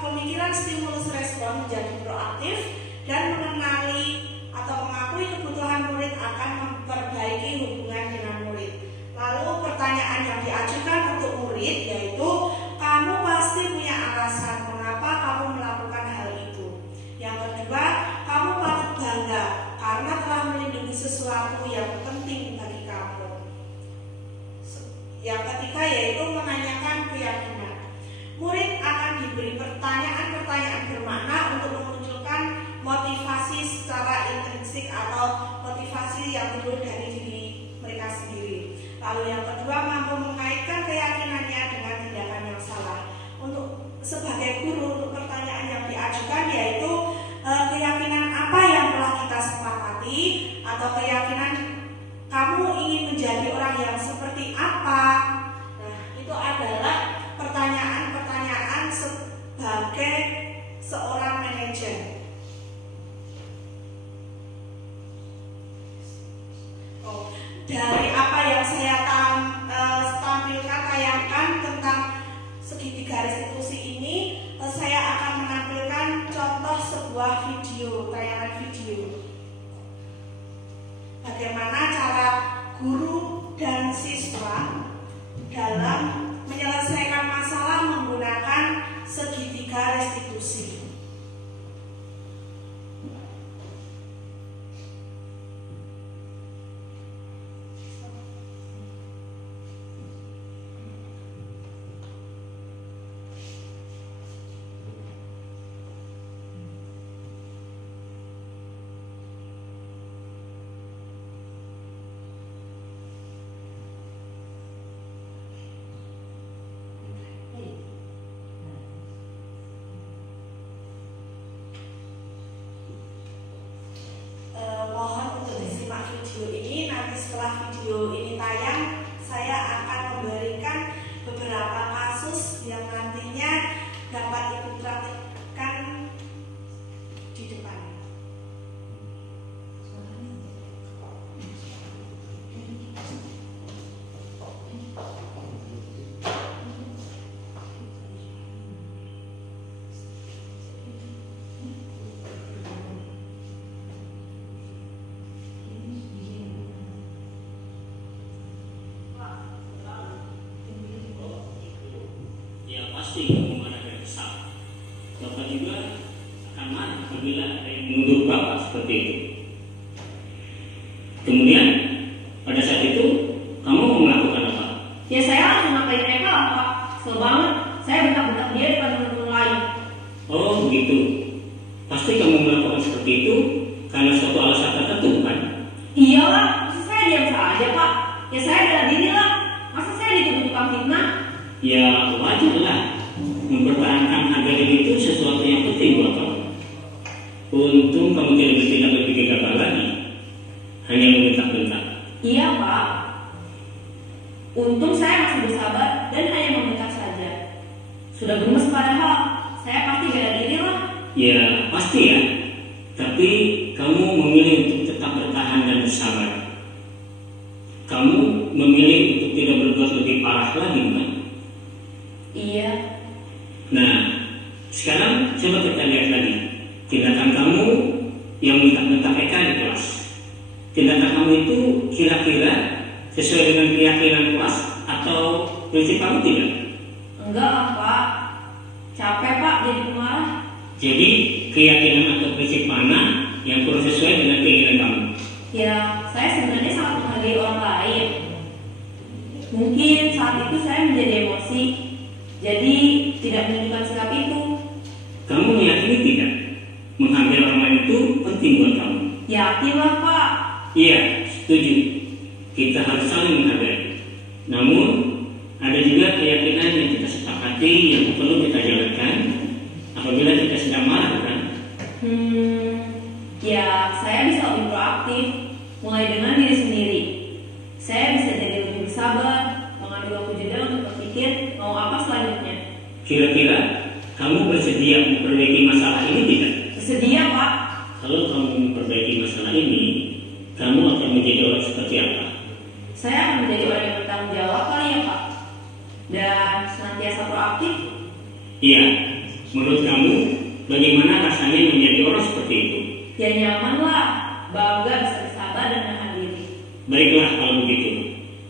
pemikiran stimulus respon menjadi proaktif dan mengenali atau mengakui kebutuhan murid akan memperbaiki hubungan dengan murid. Lalu pertanyaan yang diajukan untuk murid yaitu, kamu pasti punya alasan mengapa kamu melakukan hal itu. Yang kedua, kamu patut bangga karena telah melindungi sesuatu yang penting bagi kamu. Yang ketiga yaitu menanyakan keyakinan. Murid akan diberi pertanyaan-pertanyaan bermakna untuk memunculkan motivasi secara intrinsik atau motivasi yang timbul dari diri mereka sendiri. Lalu yang kedua, mampu mengaitkan keyakinannya dengan tindakan yang salah. Untuk sebagai guru, untuk pertanyaan yang diajukan yaitu keyakinan apa yang telah kita sepakati, atau keyakinan kamu ingin menjadi orang yang seperti apa. Nah, itu adalah pertanyaan-pertanyaan sebagai seorang manajer. Dari apa yang saya tampilkan, tayangkan tentang segitiga restitusi ini, saya akan menampilkan contoh sebuah video, tayangan video. Bagaimana cara guru dan siswa dalam menyelesaikan masalah menggunakan segitiga restitusi. Mohon untuk disimak video ini. Nanti setelah video ini tayang, saya akan memberikan beberapa kasus yang nantinya dapat Ibu praktikkan di depan. Pasti kamu marah dan kesal. Bapak juga akan marah apabila ada yang menuduh Bapak seperti itu. Kemudian pada saat itu kamu mau melakukan apa? Ya saya langsung ngapain mereka lah Pak. Kesel banget. Saya bentak-bentak dia depan teman-teman lain. Oh begitu. Pasti kamu melakukan seperti itu karena suatu alasan tertentu kan? Iyalah, masa saya diam saja Pak. Ya saya bela diri lah. Masa saya dituduh tukang fitnah? Ya wajar lah. Mempertahankan harga diri itu sesuatu yang penting buat kamu. Untung kamu tidak bertindak lebih gegabah lagi, hanya membentak-bentak. Iya Pak. Untung saya masih bersabar dan hanya membentak saja. Sudah gemes padahal, saya pasti bela diri lah. Ya pasti ya. Tapi kamu memilih untuk tetap bertahan dan bersabar. Kamu memilih untuk tidak berbuat lebih parah lagi bukan? Iya. Nah, sekarang coba kita lihat lagi tindakan kamu yang bentak-bentak Eka di kelas. Tindakan kamu itu kira-kira sesuai dengan keyakinan kelas atau prinsip kamu tidak? Enggak lah Pak. Capek Pak jadi pemarah. Jadi keyakinan atau prinsip mana yang kurang sesuai dengan keinginan kamu? Ya, saya sebenarnya sangat menghargai orang lain. Mungkin saat itu saya menjadi emosi, jadi tidak menunjukkan sikap itu. Kamu meyakini tidak? Menghargai orang lain itu penting buat kamu. Yakin lah Pak. Iya, setuju. Kita harus saling menghargai. Namun, Ada juga keyakinan yang kita sepakati yang perlu kita jalankan apabila kita sedang marah, kan? Ya, saya bisa lebih proaktif, mulai dengan diri sendiri. Saya bisa jadi lebih bersabar, mengambil waktu jeda untuk berpikir mau apa selanjutnya. Kira-kira kamu bersedia memperbaiki masalah ini tidak? Bersedia, Pak. Kalau kamu memperbaiki masalah ini, kamu akan menjadi orang seperti apa? Saya akan menjadi orang yang bertanggung jawab kali ya, Pak. Dan senantiasa proaktif. Iya, menurut kamu bagaimana rasanya menjadi orang seperti itu? Ya nyaman lah, bangga bisa bersabar dan menahan diri. Baiklah kalau begitu.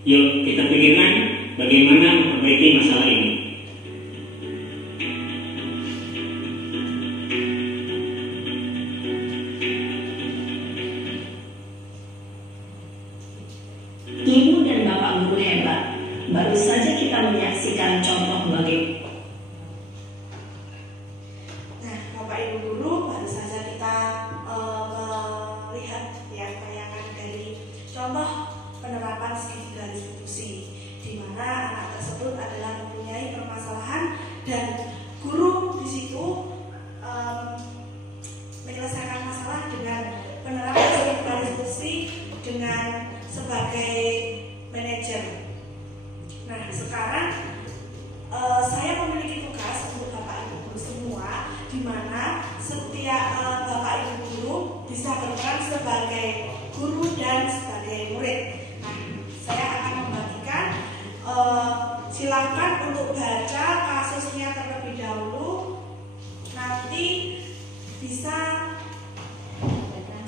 Yuk kita pikirkan bagaimana memperbaiki masalah ini. Ibu dan Bapak guru hebat. Baru saja kita menyaksikan contoh bagaimana. Nah, Bapak Ibu Guru, baru saja kita melihat ya tayangan dari contoh penerapan segitiga distribusi, di mana anak tersebut adalah mempunyai permasalahan dan guru di situ menyelesaikan masalah dengan penerapan segitiga distribusi dengan sebagai manajer. Nah, sekarang saya memiliki tugas untuk Bapak Ibu Guru semua, di mana setiap Bapak Ibu Guru bisa berperan sebagai guru dan sebagai murid. Nah, saya akan membagikan, silakan untuk baca kasusnya terlebih dahulu, nanti bisa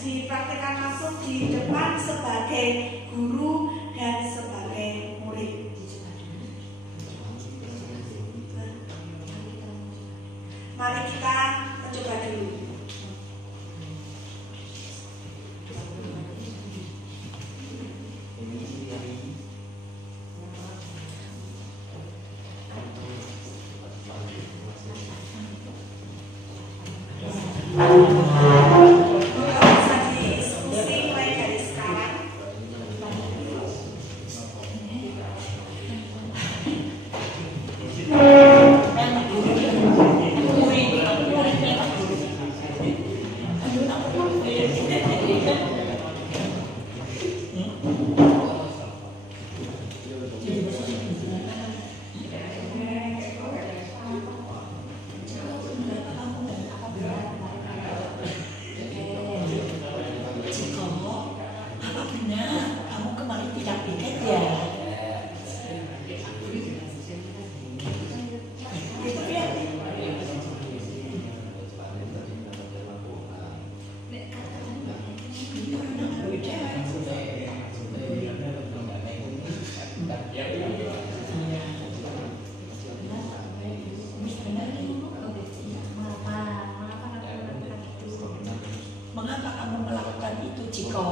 dipraktikkan langsung di depan sebagai guru dan sebagai murid. Mari kita mencoba dulu. Bisa diskusi mulai dari sekarang. Mengapa kamu melakukan itu, Ciko?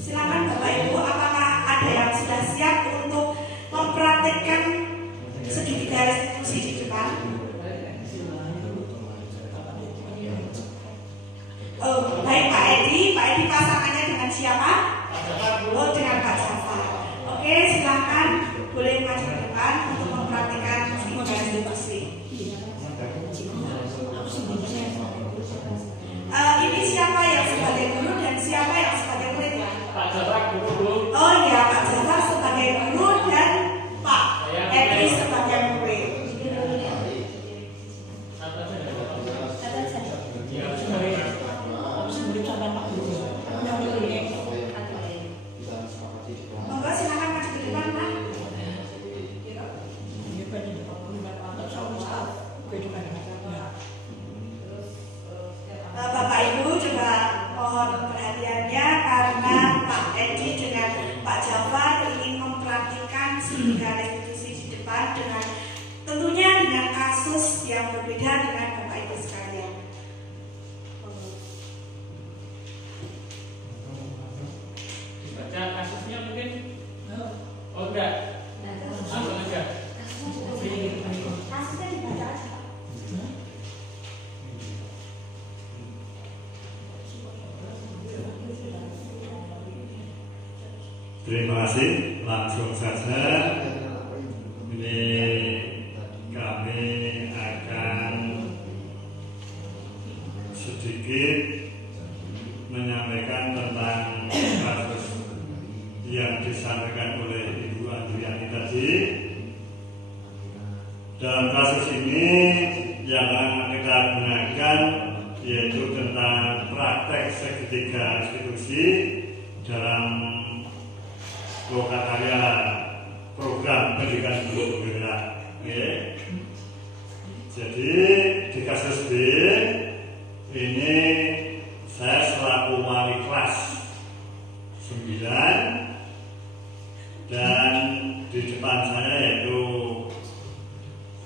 Silakan Bapak Ibu, apakah ada yang sudah siap untuk mempraktikkan segitiga restitusi di depan? Baik Pak Edi pasangannya dengan siapa? Oh, dengan Pak Jafar. Oke, silakan boleh maju ke depan untuk mempraktikkan segitiga restitusi. Ini siapa yang sebagai guru dan siapa yang sebagai murid? Pak Jafar guru. Oh iya, Pak Jafar sebagai guru dan Pak Edi sebagai murid. kasus yang berbeda dengan Bapak Ibu sekalian. Baca kasusnya mungkin? Oh enggak? Langsung aja. Kasusnya dibaca aja. Terima kasih. Langsung saja. Ini kami akan sedikit menyampaikan tentang kasus yang disampaikan oleh Ibu Andriani tadi. Dalam kasus ini yang akan kita gunakan yaitu tentang praktek segitiga institusi dalam lokakarya program pendidikan guru bergerak. Jadi di kasus B ini saya selaku wali kelas 9 dan di depan saya yaitu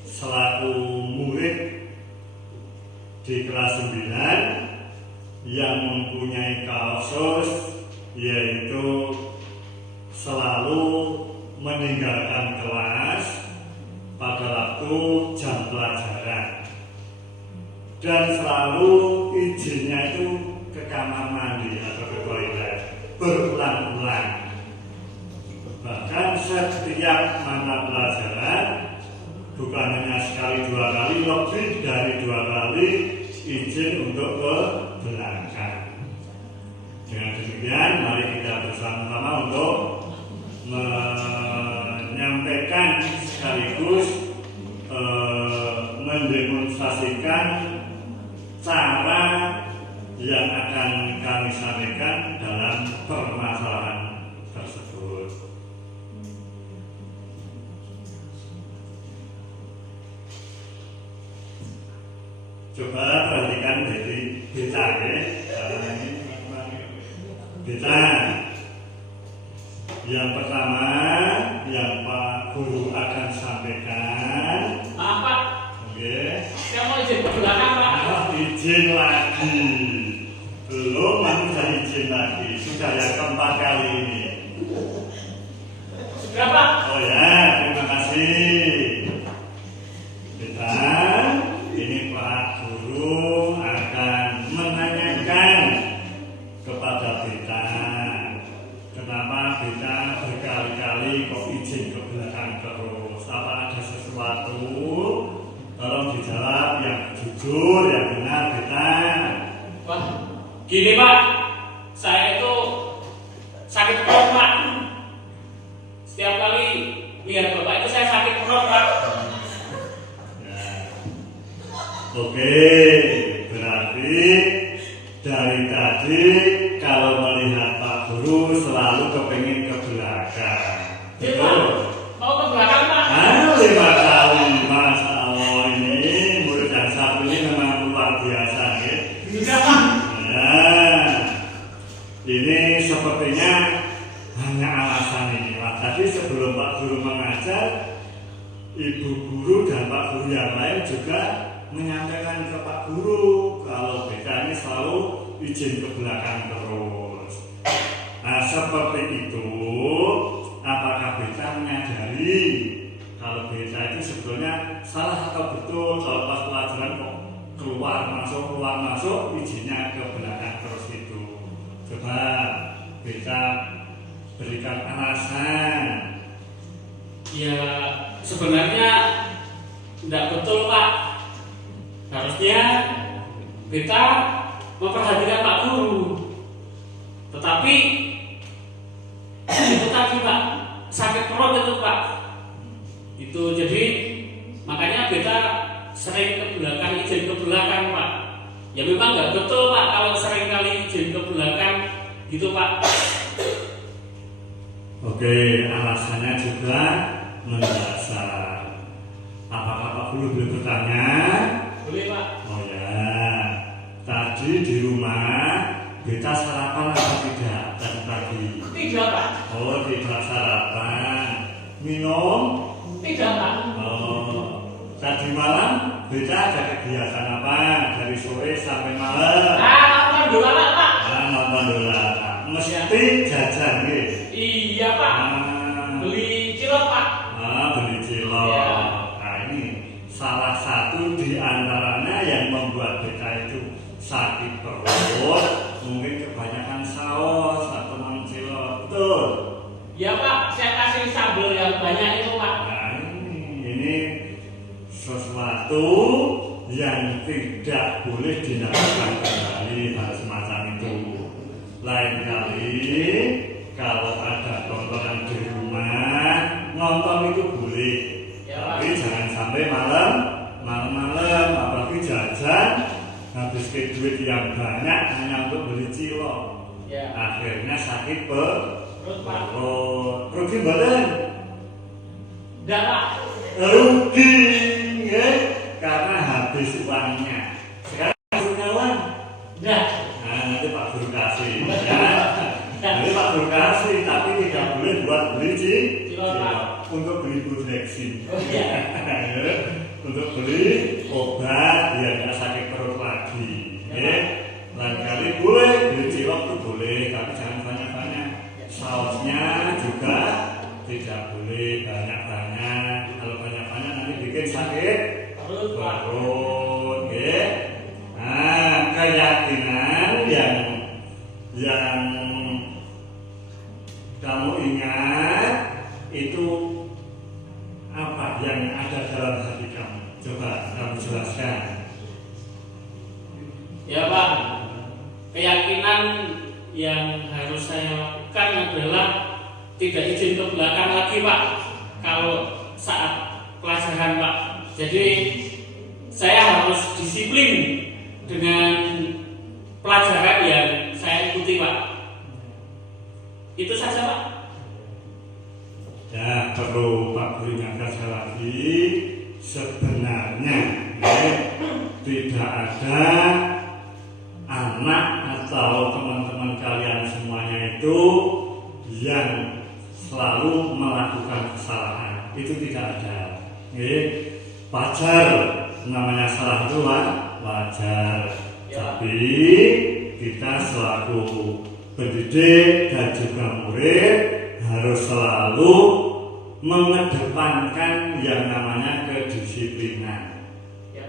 selaku murid di kelas 9 yang mempunyai kasus yaitu selalu meninggalkan kelas pada waktu jam pelajaran dan selalu izinnya itu ke kamar mandi atau ke toilet berulang-ulang. Bahkan setiap mata pelajaran bukan hanya sekali dua kali, lebih dari 2 kali izin untuk ke belakang. Dengan demikian mari kita bersama-sama untuk menyampaikan sekaligus mendemonstrasikan cara yang akan kami sampaikan dalam permasalahan tersebut. Coba perhatikan dari beta ya, karena ini beta. Yang pertama yang Pak Guru akan sampaikan. Apa? Oke. Saya mau izin ke belakang, Pak. Izin lagi. Belum sudah izin lagi. Sudah yang keempat kali ini. Sudah, Pak. Oh ya, terima kasih. Kita ini Pak Guru akan menanyakan kepada kita. Kenapa kita berkali-kali kok izin ke belakang terus? Apa ada sesuatu? Tolong dijawab yang jujur, yang benar kita. Wah, gini Pak, saya itu sakit perut Pak. Setiap kali lihat Bapak itu saya sakit perut Pak. Ya. Oke, berarti dari tadi kalau melihat Pak Guru selalu kepengen ke belakang. Betul. Mau ke belakang Pak? 5 kali, Masya Allah, ini murid yang satu ini memang luar biasa ya. Sudah Pak. Nah, ini sepertinya hanya alasan ini Pak. Tadi sebelum Pak Guru mengajar, Ibu Guru dan Pak Guru yang lain juga menyampaikan ke Pak Guru kalau beta ini selalu izin ke belakang terus. Nah seperti itu, apakah beta menyadari kalau beta itu sebetulnya salah atau betul kalau pas pelajaran kok keluar masuk izinnya ke belakang terus itu? Coba beta berikan alasan. Ya sebenarnya tidak betul Pak. Harusnya kita memperhatikan Pak Guru. Tetapi itu tadi Pak, sakit perut itu Pak. Itu jadi makanya beta sering ke belakang, izin ke belakang Pak. Ya memang nggak betul Pak kalau sering kali izin ke belakang gitu Pak. Oke, alasannya juga mendasar. Apakah Pak Guru boleh bertanya? Boleh Pak. Oh ya, tadi di rumah beta sarapan atau tidak tadi pagi? Tidak Pak. Oh, tidak sarapan. Minum? Tidak Pak. Oh, tadi malam Beta ada kegiatan apa dari sore sampai malam? Nonton bola Pak. Nonton bola. Mesti jajan nih. Iya Pak. Beli cilok Pak. Beli cilok. Ya. Nah ini salah satu di antaranya yang membuat beta itu sakit perut, mungkin kebanyakan saus atau cilok, betul? Ya Pak, saya kasih sambal yang banyak itu Pak. Nah ini sesuatu yang tidak boleh dilakukan kembali, hal semacam itu. Lain kali kalau ada tontonan di rumah, nonton itu boleh, Ya, tapi jangan sampai malam-malam, apalagi jajan habis ke duit yang banyak hanya untuk beli cilok. Ya. Akhirnya sakit perut, Pak. rugi badan. Enggak Pak. Rugi ya, karena habis uangnya. Sekarang punya uang. Enggak. Nah nanti Pak Guru kasih ya. Nanti Pak Guru kasih, tapi tidak boleh buat beli cilok, untuk beli Budexin. Oh iya. Untuk beli obat biar nggak sakit perut lagi. Ya. Lain kali boleh beli cilok tuh boleh, tapi jangan banyak-banyak. Sausnya juga tidak boleh banyak-banyak. Kalau banyak-banyak nanti bikin sakit perut. Ya. Nah, keyakinan yang kamu ingat itu apa yang ada dalam hati kamu? Coba kamu jelaskan. Ya Pak, keyakinan yang harus saya lakukan adalah tidak izin ke belakang lagi Pak kalau saat pelajaran Pak. Jadi saya harus disiplin dengan pelajaran yang saya ikuti Pak. Itu saja Pak. Ya, perlu Pak Guru ingatkan sekali lagi, sebenarnya tidak ada anak atau teman-teman kalian semuanya itu yang selalu melakukan kesalahan. Itu tidak ada. Wajar, namanya salah itu wajar. Tapi kita selaku pendidik dan juga murid harus selalu mengedepankan yang namanya kedisiplinan. Ya,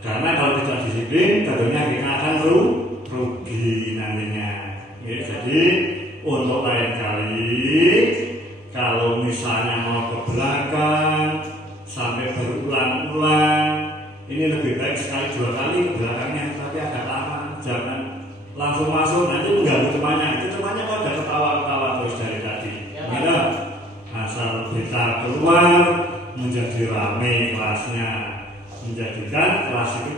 karena kalau tidak disiplin, tentunya kita akan rugi nantinya. Ya, jadi untuk lain kali, kalau misalnya mau ke belakang sampai berulang-ulang, ini lebih baik sekali 2 kali ke belakangnya, tapi agak lama, jangan langsung masuk nanti mengganggu temannya. Itu temannya kok udah ketawa-ketawa terus dari tadi. Gimana? Asal kita keluar menjadi ramai kelasnya, menjadikan kelas itu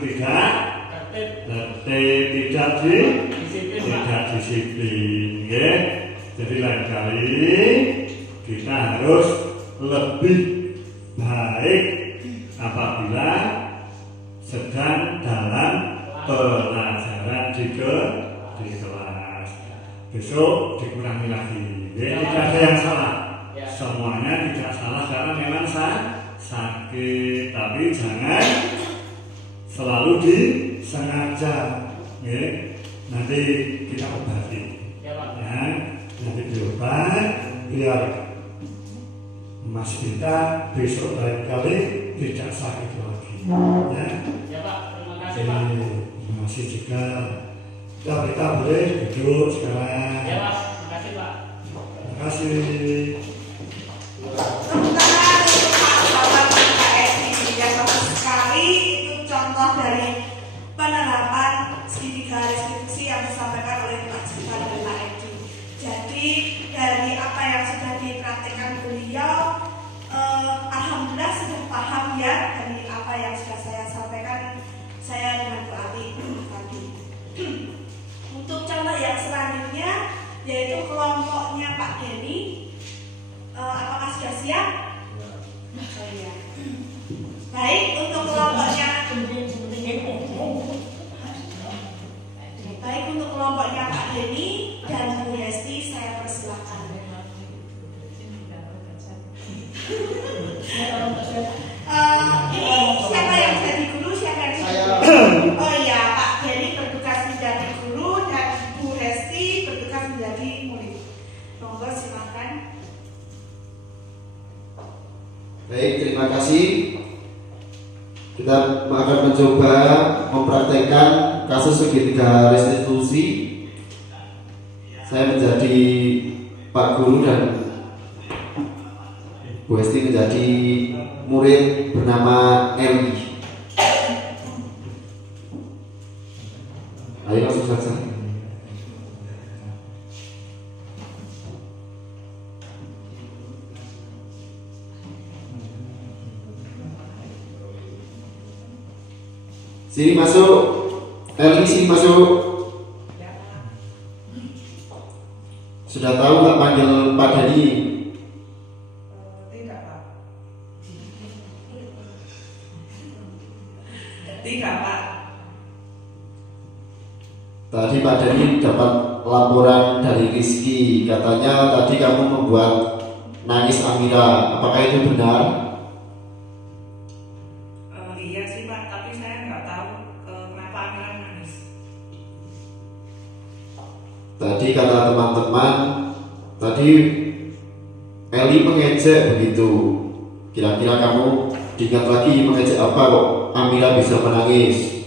tidak disiplin. Ya. Jadi lain kali kita harus lebih baik apabila sedang dalam pelajaran di kelas. Besok dikurangi lagi. Ya, tidak ada yang salah. Semuanya tidak salah karena memang sakit. Tapi jangan selalu disengaja. Ya. Nanti kita obati. Ya, nanti diobat biar Mas kita besok lain kali tidak sakit lagi. Ya Pak, terima kasih Pak. Terima kasih juga. Kita boleh duduk sekarang. Ya Pak, terima kasih Pak. Terima kasih. Sementara untuk Pak Bapak dan Kak Edi yang bagus sekali, itu contoh dari penerapan segitiga restitusi yang disampaikan oleh Pak Jifar dan Pak Edi. Jadi dari apa yang sudah dipraktikkan beliau, alhamdulillah sudah paham ya dari apa yang sudah saya sampaikan saya dengan Bu Ati tadi. Untuk contoh yang selanjutnya yaitu kelompoknya Pak Denny. Apakah sudah siap? Oh iya. Baik, untuk kelompoknya Pak Denny dan Bu Hesti saya persilakan. Ini siapa yang jadi Monggo silakan. Baik, terima kasih. Kita akan mencoba mempraktekkan kasus segitiga restitusi. Saya menjadi Pak Guru dan Bu Esti menjadi murid bernama Eli. Ayo langsung saja. Sini masuk, Eli sini masuk. Sudah tahu nggak panggil Pak Dani? Tidak, Pak. Tidak, Pak. Tadi Pak Dani dapat laporan dari Rizky, katanya tadi kamu membuat nangis Amira. Apakah itu benar? Iya sih, Pak, tapi saya nggak tahu kenapa Amira nangis. Tadi kata teman-teman, tadi Eli mengejek begitu. Kira-kira kamu diingat lagi mengejek apa kok Amira bisa menangis?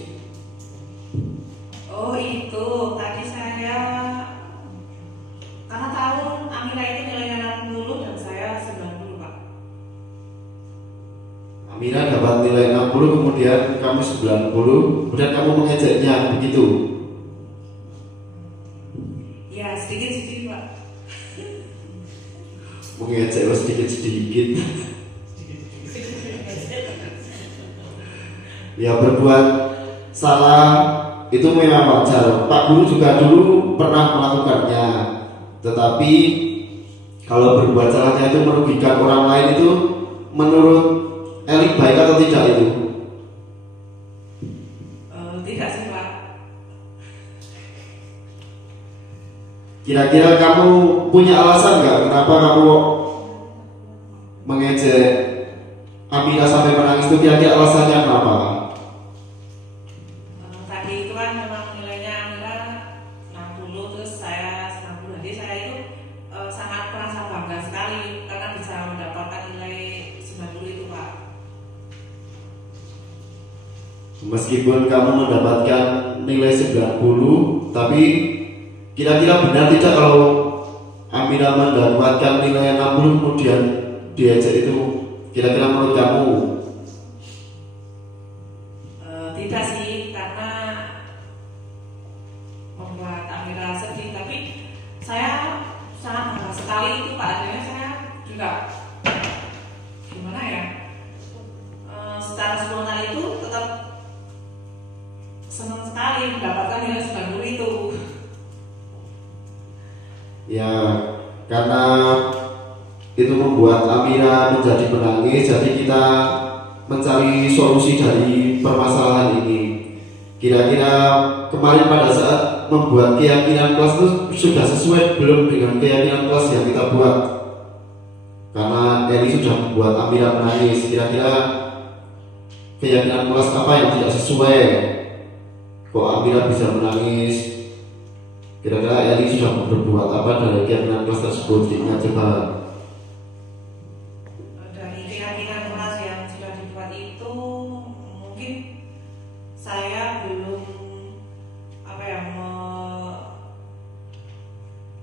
Oh itu, tadi saya karena tahu Amira itu nilainya 60 dan saya 90, Pak. Amira dapat nilai 60, kemudian kamu 90, kemudian kamu mengejeknya begitu. Ya sedikit-sedikit, Pak. Mengejek sedikit-sedikit. Ya, berbuat salah itu memang wajar. Pak Guru juga dulu pernah melakukannya. Tetapi kalau berbuat salahnya itu merugikan orang lain, itu menurut Eli baik atau tidak itu? Tidak sih, Pak. Kira-kira kamu punya alasan nggak kenapa kamu mengejek Amira sampai menangis itu? Kira-kira alasannya kenapa? Tadi itu kan memang nilainya Amira 60 terus saya 90. Jadi saya itu sangat merasa bangga sekali karena bisa mendapatkan nilai 90 itu, Pak. Meskipun kamu mendapatkan nilai 90, tapi kira-kira benar tidak kalau Amira mendapatkan nilai 60 kemudian diejek itu? Kira-kira menurut kamu? Tidak sih, karena membuat Amira sedih, tapi saya sangat bangga sekali itu, Pak. Adanya saya juga gimana ya, secara spontan itu tetap senang sekali mendapatkan nilai 90 itu. Ya, karena itu membuat Amira menjadi menangis, jadi kita mencari solusi dari permasalahan ini. Kira-kira kemarin pada saat membuat keyakinan kelas itu sudah sesuai belum dengan keyakinan kelas yang kita buat? Karena Eli sudah membuat Amira menangis. Kira-kira keyakinan kelas apa yang tidak sesuai kok Amira bisa menangis? Kira-kira Eli sudah berbuat apa dari keyakinan kelas tersebut? Ingat coba. Dari keyakinan kelas yang sudah dibuat itu mungkin saya belum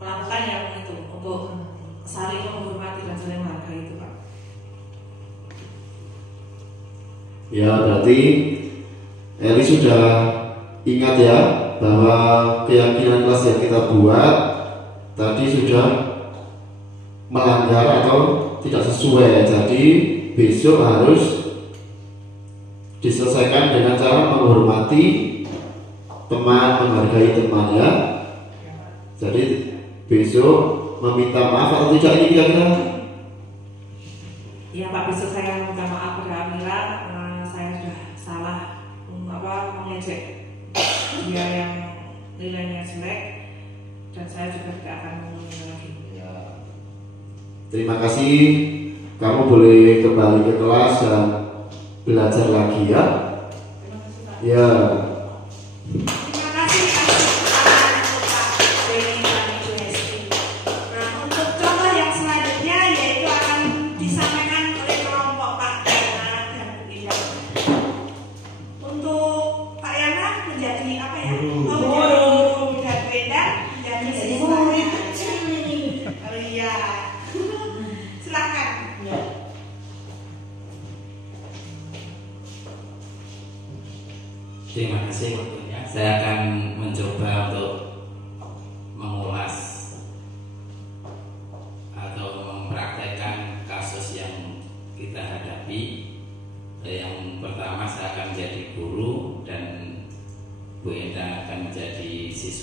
melakukan yang itu untuk saling menghormati dan saling menghargai itu, Pak. Ya, berarti Eli sudah ingat ya bahwa keyakinan kelas yang kita buat tadi sudah melanggar atau tidak sesuai. Jadi besok harus diselesaikan dengan cara menghormati teman, menghargai teman ya. Jadi besok meminta maaf atau tidak ini kira-kira? Iya, Pak, besok saya minta maaf pada Amira karena saya sudah salah mengejek dia yang nilainya jelek, dan saya juga tidak akan mengulangi lagi. Ya. Terima kasih. Kamu boleh kembali ke kelas dan belajar lagi ya. Terima kasih, Pak. Ya. Terima kasih atas kesempatan itu, Pak Dewi dan Ibu Hesti. Nah, untuk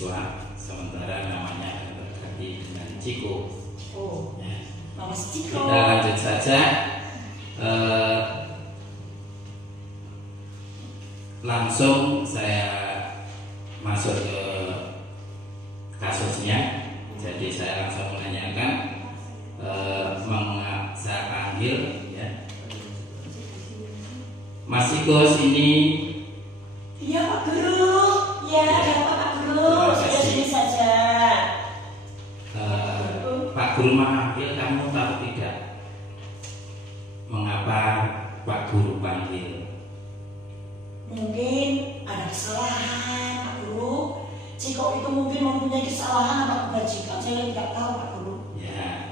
siswa, sementara namanya terganti dengan Ciko. Oh, Ya. Nama Ciko. Kita lanjut saja. Langsung saya masuk ke kasusnya. Jadi saya langsung menanyakan, saya panggil ya, Mas Ikos ini. Iya Pak Guru, ya ada Pak Guru, saya sini saja. Pak Guru memanggil, kamu tahu tidak mengapa Pak Guru panggil? Mungkin ada kesalahan Pak Guru. Ciko itu mungkin mempunyai kesalahan apa kebajikan, saya tidak tahu Pak Guru. Ya,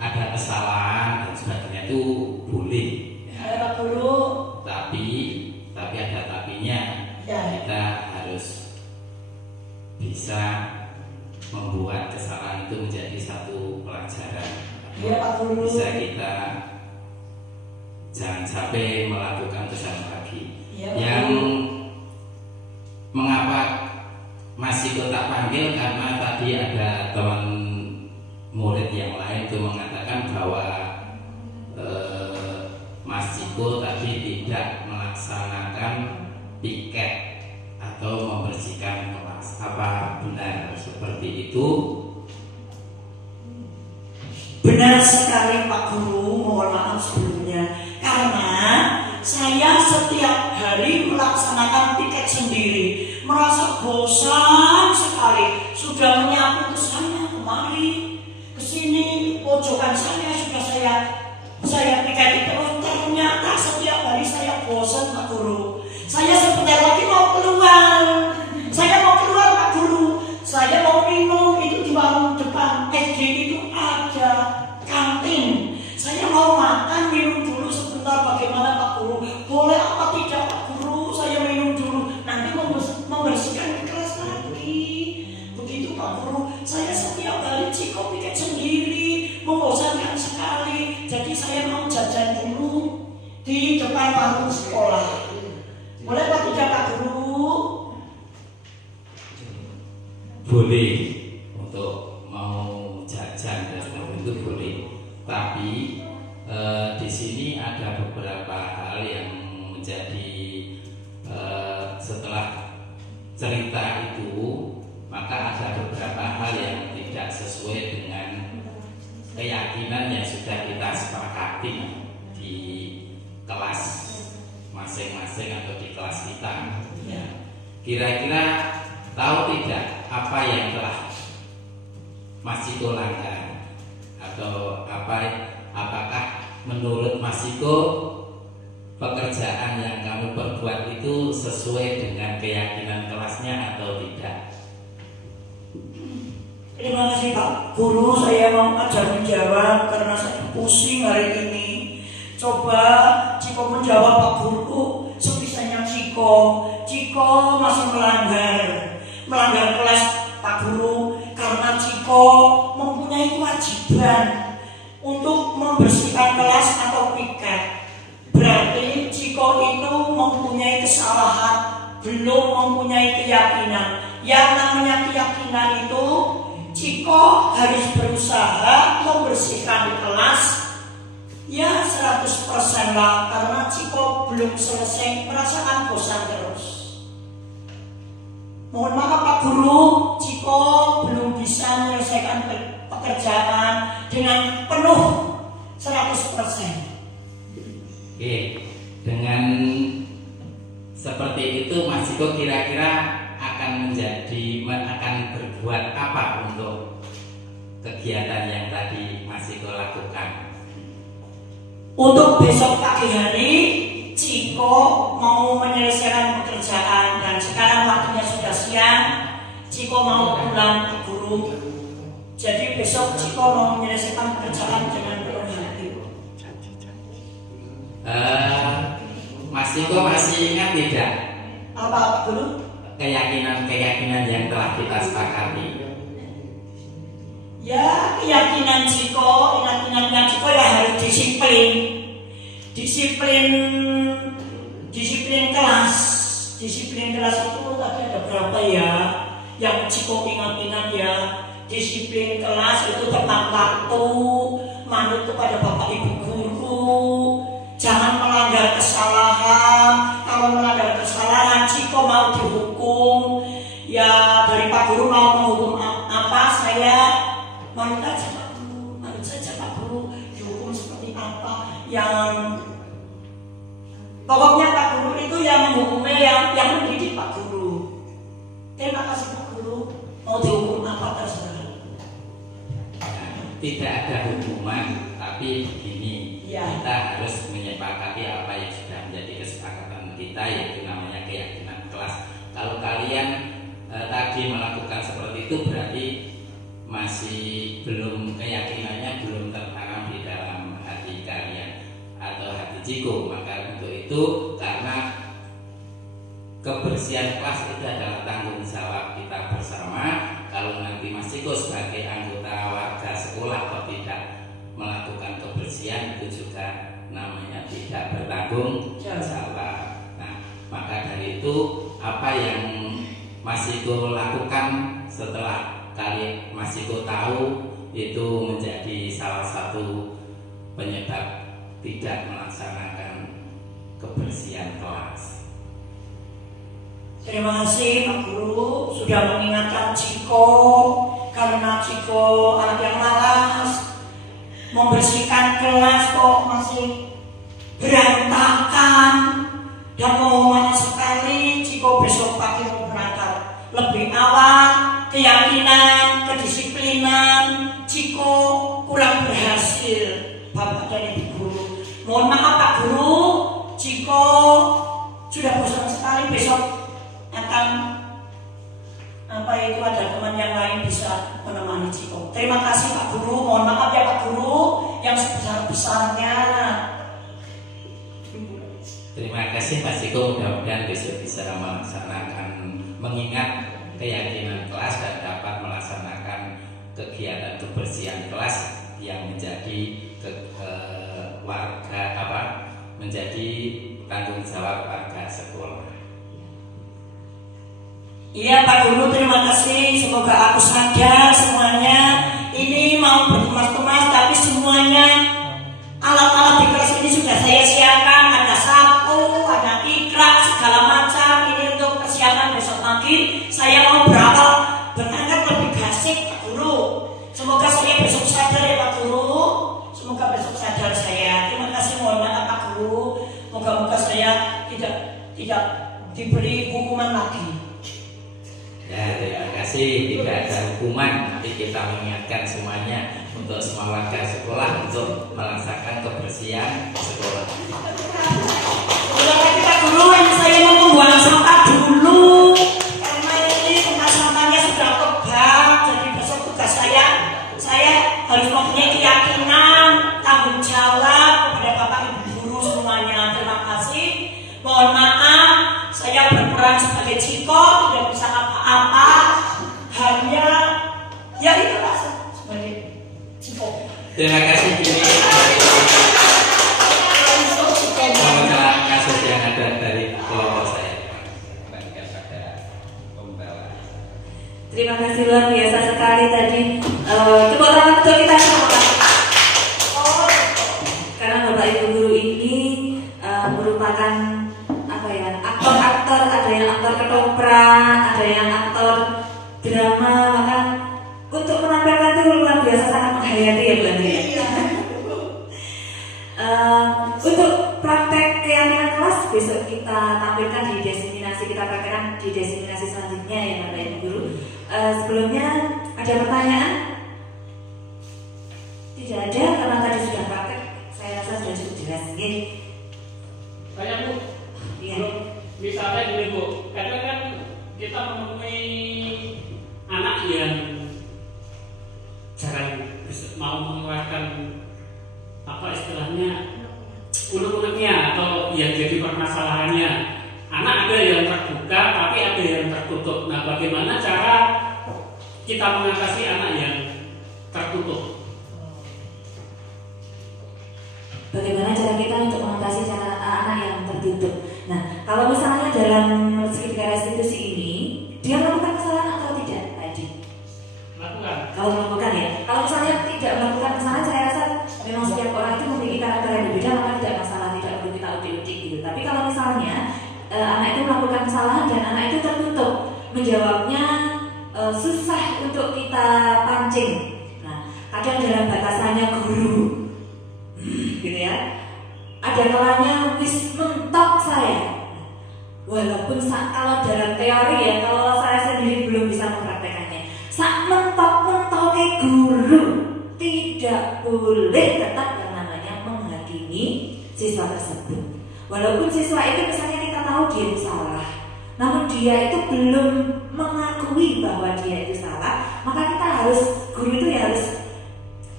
ada kesalahan dan sebagainya itu boleh. Ada Pak Guru. Tapi ada tapinya. Ya. Kita harus bisa membuat kesalahan itu menjadi satu pelajaran. Iya Pak Guru. Bisa kita jangan sampai melakukan kesalahan lagi. Ya, Yang mengapa masih tak panggil karena tadi ada teman murid yang lain itu mengatakan bahwa Mas Ciko tadi tidak melaksanakan piket atau membersihkan kelas. Apa benar seperti itu? Benar sekali Pak Guru, mohon maaf sebelumnya. Karena saya setiap hari melaksanakan piket sendiri, merasa bosan sekali. Sudah menyapu ke sana kemari, ke sini, pojokan saya sudah saya piket terus. Ternyata setiap hari saya bosan Pak Guru. Saya sebentar lagi mau keluar. Saya mau keluar Pak Guru. Saya mau minum, itu di warung depan SD itu ada kantin. Saya mau makan, minum dulu sebentar. Bagaimana Pak Guru? Boleh apa tidak Pak Guru? Saya minum dulu. Nanti membersihkan kelas lagi. Begitu Pak Guru. Saya setiap hari Ciko piket sendiri, membosankan sekali. Jadi saya mau jajan dulu di depan warung sekolah. Boleh Pak tidak Pak Guru? Boleh untuk mau jajan dan sebagainya itu boleh. Tapi di sini ada beberapa hal yang menjadi setelah cerita itu, maka ada beberapa hal yang tidak sesuai dengan keyakinan yang sudah kita sepakati di kelas masing-masing atau di kelas kita. Ya. Kira-kira tahu tidak apa yang telah Mas Ciko langgar, atau apakah menurut Mas Ciko pekerjaan yang kamu perbuat itu sesuai dengan keyakinan kelasnya atau tidak? Terima kasih Pak Guru, saya mau ajar menjawab karena saya pusing hari ini. Coba Ciko menjawab Pak Guru, sebisanya Ciko masih melanggar kelas Pak Guru karena Ciko mempunyai kewajiban untuk membersihkan kelas atau piket. Berarti Ciko itu mempunyai kesalahan, belum mempunyai keyakinan. Yang namanya keyakinan itu Ciko harus berusaha membersihkan kelas ya 100% lah, karena Ciko belum selesai merasakan bosan terus. Mohon maaf Pak Guru, Ciko belum bisa menyelesaikan pekerjaan dengan penuh 100%. Oke, dengan seperti itu Mas Ciko kira-kira akan berbuat apa untuk kegiatan yang tadi Mas Ciko lakukan? Untuk besok pagi hari Ciko mau menyelesaikan pekerjaan, dan sekarang waktunya sudah siang. Ciko mau pulang Pak Guru. Jadi besok Ciko mau menyelesaikan pekerjaan dengan penuh hati. Mas Ciko masih ingat tidak? Apa Pak Guru? Keyakinan yang telah kita sepakati. Ya, keyakinannya Ciko ya harus disiplin kelas. Disiplin kelas itu tadi ada berapa ya? yang Ciko ingat-ingat ya, disiplin kelas itu tepat waktu, manut kepada Bapak Ibu guru, jangan melanggar kesalahan. Kalau melanggar kesalahan, Ciko mau dihukum, ya dari Pak Guru mau menghukum apa, saya manut aja Pak Guru, manut saja Pak Guru, dihukum seperti apa. Yang pokoknya Pak Guru itu yang menghukumnya yang mendidik Pak Guru. Terima kasih Pak Guru, mau dihukum apa terserah. Tidak ada hukuman, tapi begini, ya, kita harus menyepakati apa yang sudah menjadi kesepakatan kita, yaitu namanya keyakinan kelas. Kalau kalian tadi melakukan seperti itu, berarti masih belum, keyakinannya belum tertanam di dalam hati kalian atau hati Ciko. Maka untuk itu, karena kebersihan kelas itu adalah tanggung jawab kita bersama. Kalau nanti Mas Ciko sebagai anggota warga sekolah atau tidak melakukan kebersihan, itu juga namanya tidak bertanggung jawab. Nah, maka dari itu apa yang Mas Ciko lakukan setelah Mas Ciko tahu itu menjadi salah satu penyebab tidak melaksanakan kebersihan kelas. Terima kasih Pak Guru sudah mengingatkan Ciko, karena Ciko anak yang malas, membersihkan kelas kok masih berantakan, dan mohon maaf sekali Ciko besok pagi mau berangkat lebih awal. Keyakinan, kedisiplinan Ciko kurang berhasil Bapak dan Ibu Guru. Mohon maaf Pak Guru, Ciko sudah bosan sekali, besok akan itu ada teman yang lain bisa menemani Ciko. Terima kasih Pak Guru, mohon maaf ya Pak Guru yang sebesar-besarnya. Terima kasih Pak Ciko, mudah-mudahan besok bisa melaksanakan, mengingat keyakinan kelas dan dapat melaksanakan kegiatan kebersihan kelas yang menjadi menjadi tanggung jawab warga sekolah. Iya Pak Guru, terima kasih. Semoga aku sadar semuanya ini mau bertumas-tumas, tapi semuanya alat-alat di kelas ini sudah saya siapkan. Ada sapu, ada ikrak, segala macam. Ini untuk persiapan besok pagi. Saya mau berangkat lebih gasik Pak Guru. Semoga saya besok sadar ya Pak Guru. Semoga besok sadar saya. Terima kasih, mohon maaf Pak Guru. Moga-moga saya tidak diberi hukuman lagi. Ya, terima kasih. Tidak ada hukuman, nanti kita mengingatkan semuanya untuk semua warga sekolah untuk melaksanakan kebersihan sekolah. Ulang lagi Pak Guru, yang saya mau membuang sampah dulu karena ini tempat sampahnya sudah tebal. Jadi besok tugas saya harus mempunyai keyakinan, tanggung jawab kepada Bapak Ibu Guru semuanya. Terima kasih. Mohon maaf, saya berperan sebagai Ciko, tidak bisa apa-apa. Hanya ya itulah sebagai Ciko. Terima kasih. Ini kasus yang ada dari kelompok saya. Kembalikan pada pembawa. Terima kasih luar biasa sekali tadi. Tepuk tangan untuk kita semua. Karena Bapak Ibu Guru ini merupakan aktor-aktor, ada yang aktor ketoprak, ada yang aktor drama, maka untuk menampilkan itu luar biasa sangat menghayati ya Bu Andri ya. Untuk praktek keyakinan kelas besok kita tampilkan di diseminasi, kita praktekkan di diseminasi selanjutnya ya Bapak Ibu Guru. Sebelumnya ada pertanyaan? Tidak ada, karena tadi sudah praktek, saya rasa sudah cukup jelas. Saya Bu, misalnya gini Bu, kadang kan kita menemui anak yang jarang mau mengeluarkan apa istilahnya unek-uneknya atau yang jadi permasalahannya. Anak ada yang terbuka, tapi ada yang tertutup. Nah, bagaimana cara kita mengatasi anak yang tertutup? Bagaimana cara kita untuk mengatasi anak yang tertutup? Nah, kalau misalnya dalam segitiga restitusi ini dia melakukan kesalahan atau tidak? susah untuk kita pancing. Nah, kadang dalam batasannya guru, gitu ya, ada kalanya wis mentok saya. Walaupun kalau dalam teori ya, kalau saya sendiri belum bisa mempraktekannya, sak mentok-mentok guru tidak boleh tetap yang namanya menghakimi siswa tersebut. Walaupun siswa itu misalnya kita tahu dia itu salah, namun dia itu belum mengakui bahwa dia itu salah, maka kita harus, guru itu ya harus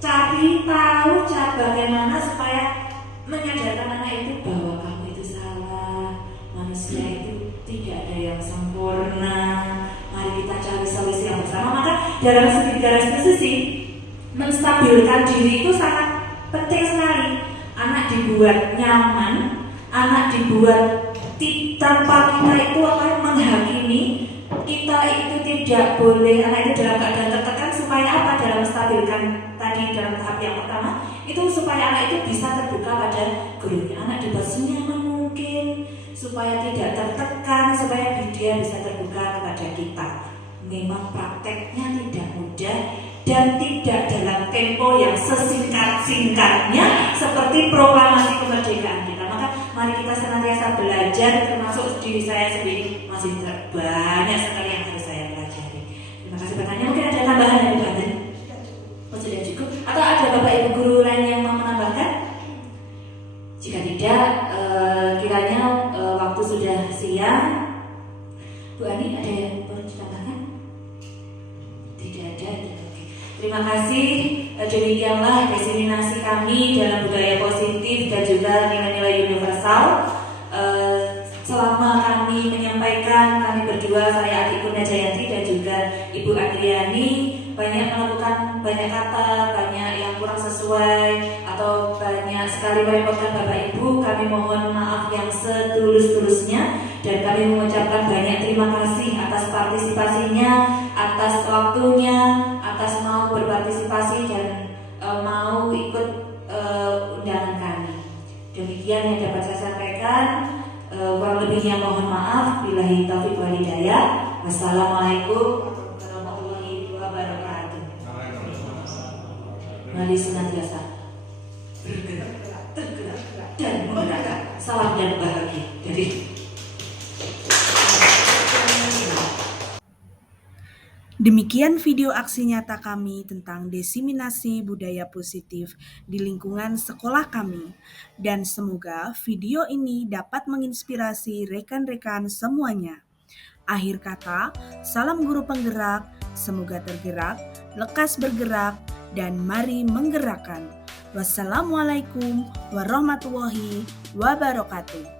cari tahu cara bagaimana supaya menyadarkan anak itu bahwa kamu itu salah, manusia itu tidak ada yang sempurna, mari kita cari solusi yang bersama. Maka dalam segitiga restitusi, menstabilkan diri itu sangat penting sekali. Anak dibuat nyaman, anak dibuat tanpa kita itu akan menghakimi, kita itu tidak boleh, anak itu dalam keadaan tertekan supaya apa? Dalam menstabilkan tadi dalam tahap yang pertama itu supaya anak itu bisa terbuka pada gurunya. Anak dibuat senyaman mungkin supaya tidak tertekan, supaya dia bisa terbuka kepada kita. Memang prakteknya tidak mudah dan tidak dalam tempo yang sesingkat-singkatnya seperti proklamasi kemerdekaan kita. Maka mari kita senantiasa belajar, termasuk diri saya sendiri masih banyak sekali yang harus saya pelajari. Terima kasih pertanyaan. Mungkin ada tambahan dari Bu Andi? Oh, sudah cukup? Atau ada Bapak Ibu guru lain yang mau menambahkan? Jika tidak, kiranya waktu sudah siang. Bu Ani, ada yang perlu ditambahkan? Tidak ada. Oke. Terima kasih. Demikianlah diseminasi kami dalam budaya positif dan juga nilai-nilai universal. Selama kami menyampaikan, kami berdua, saya Adik Kurnia Jayanti dan juga Ibu Andriani, banyak melakukan banyak kata, banyak yang kurang sesuai atau banyak sekali merepotkan Bapak Ibu. Kami mohon maaf yang setulus-tulusnya dan kami mengucapkan banyak terima kasih atas partisipasinya, atas waktunya, atas mau berpartisipasi dan mau ikut undangan kami. Demikian yang dapat saya sampaikan. Kurang lebihnya mohon maaf. Billahi taufiq wal hidayah. Wassalamualaikum warahmatullahi wabarakatuh. Mari senantiasa bergerak, tergerak dan menggerakkan. Salam dan bahagia dari Demikian video aksi nyata kami tentang diseminasi budaya positif di lingkungan sekolah kami. Dan semoga video ini dapat menginspirasi rekan-rekan semuanya. Akhir kata, salam guru penggerak, semoga tergerak, lekas bergerak, dan mari menggerakkan. Wassalamualaikum warahmatullahi wabarakatuh.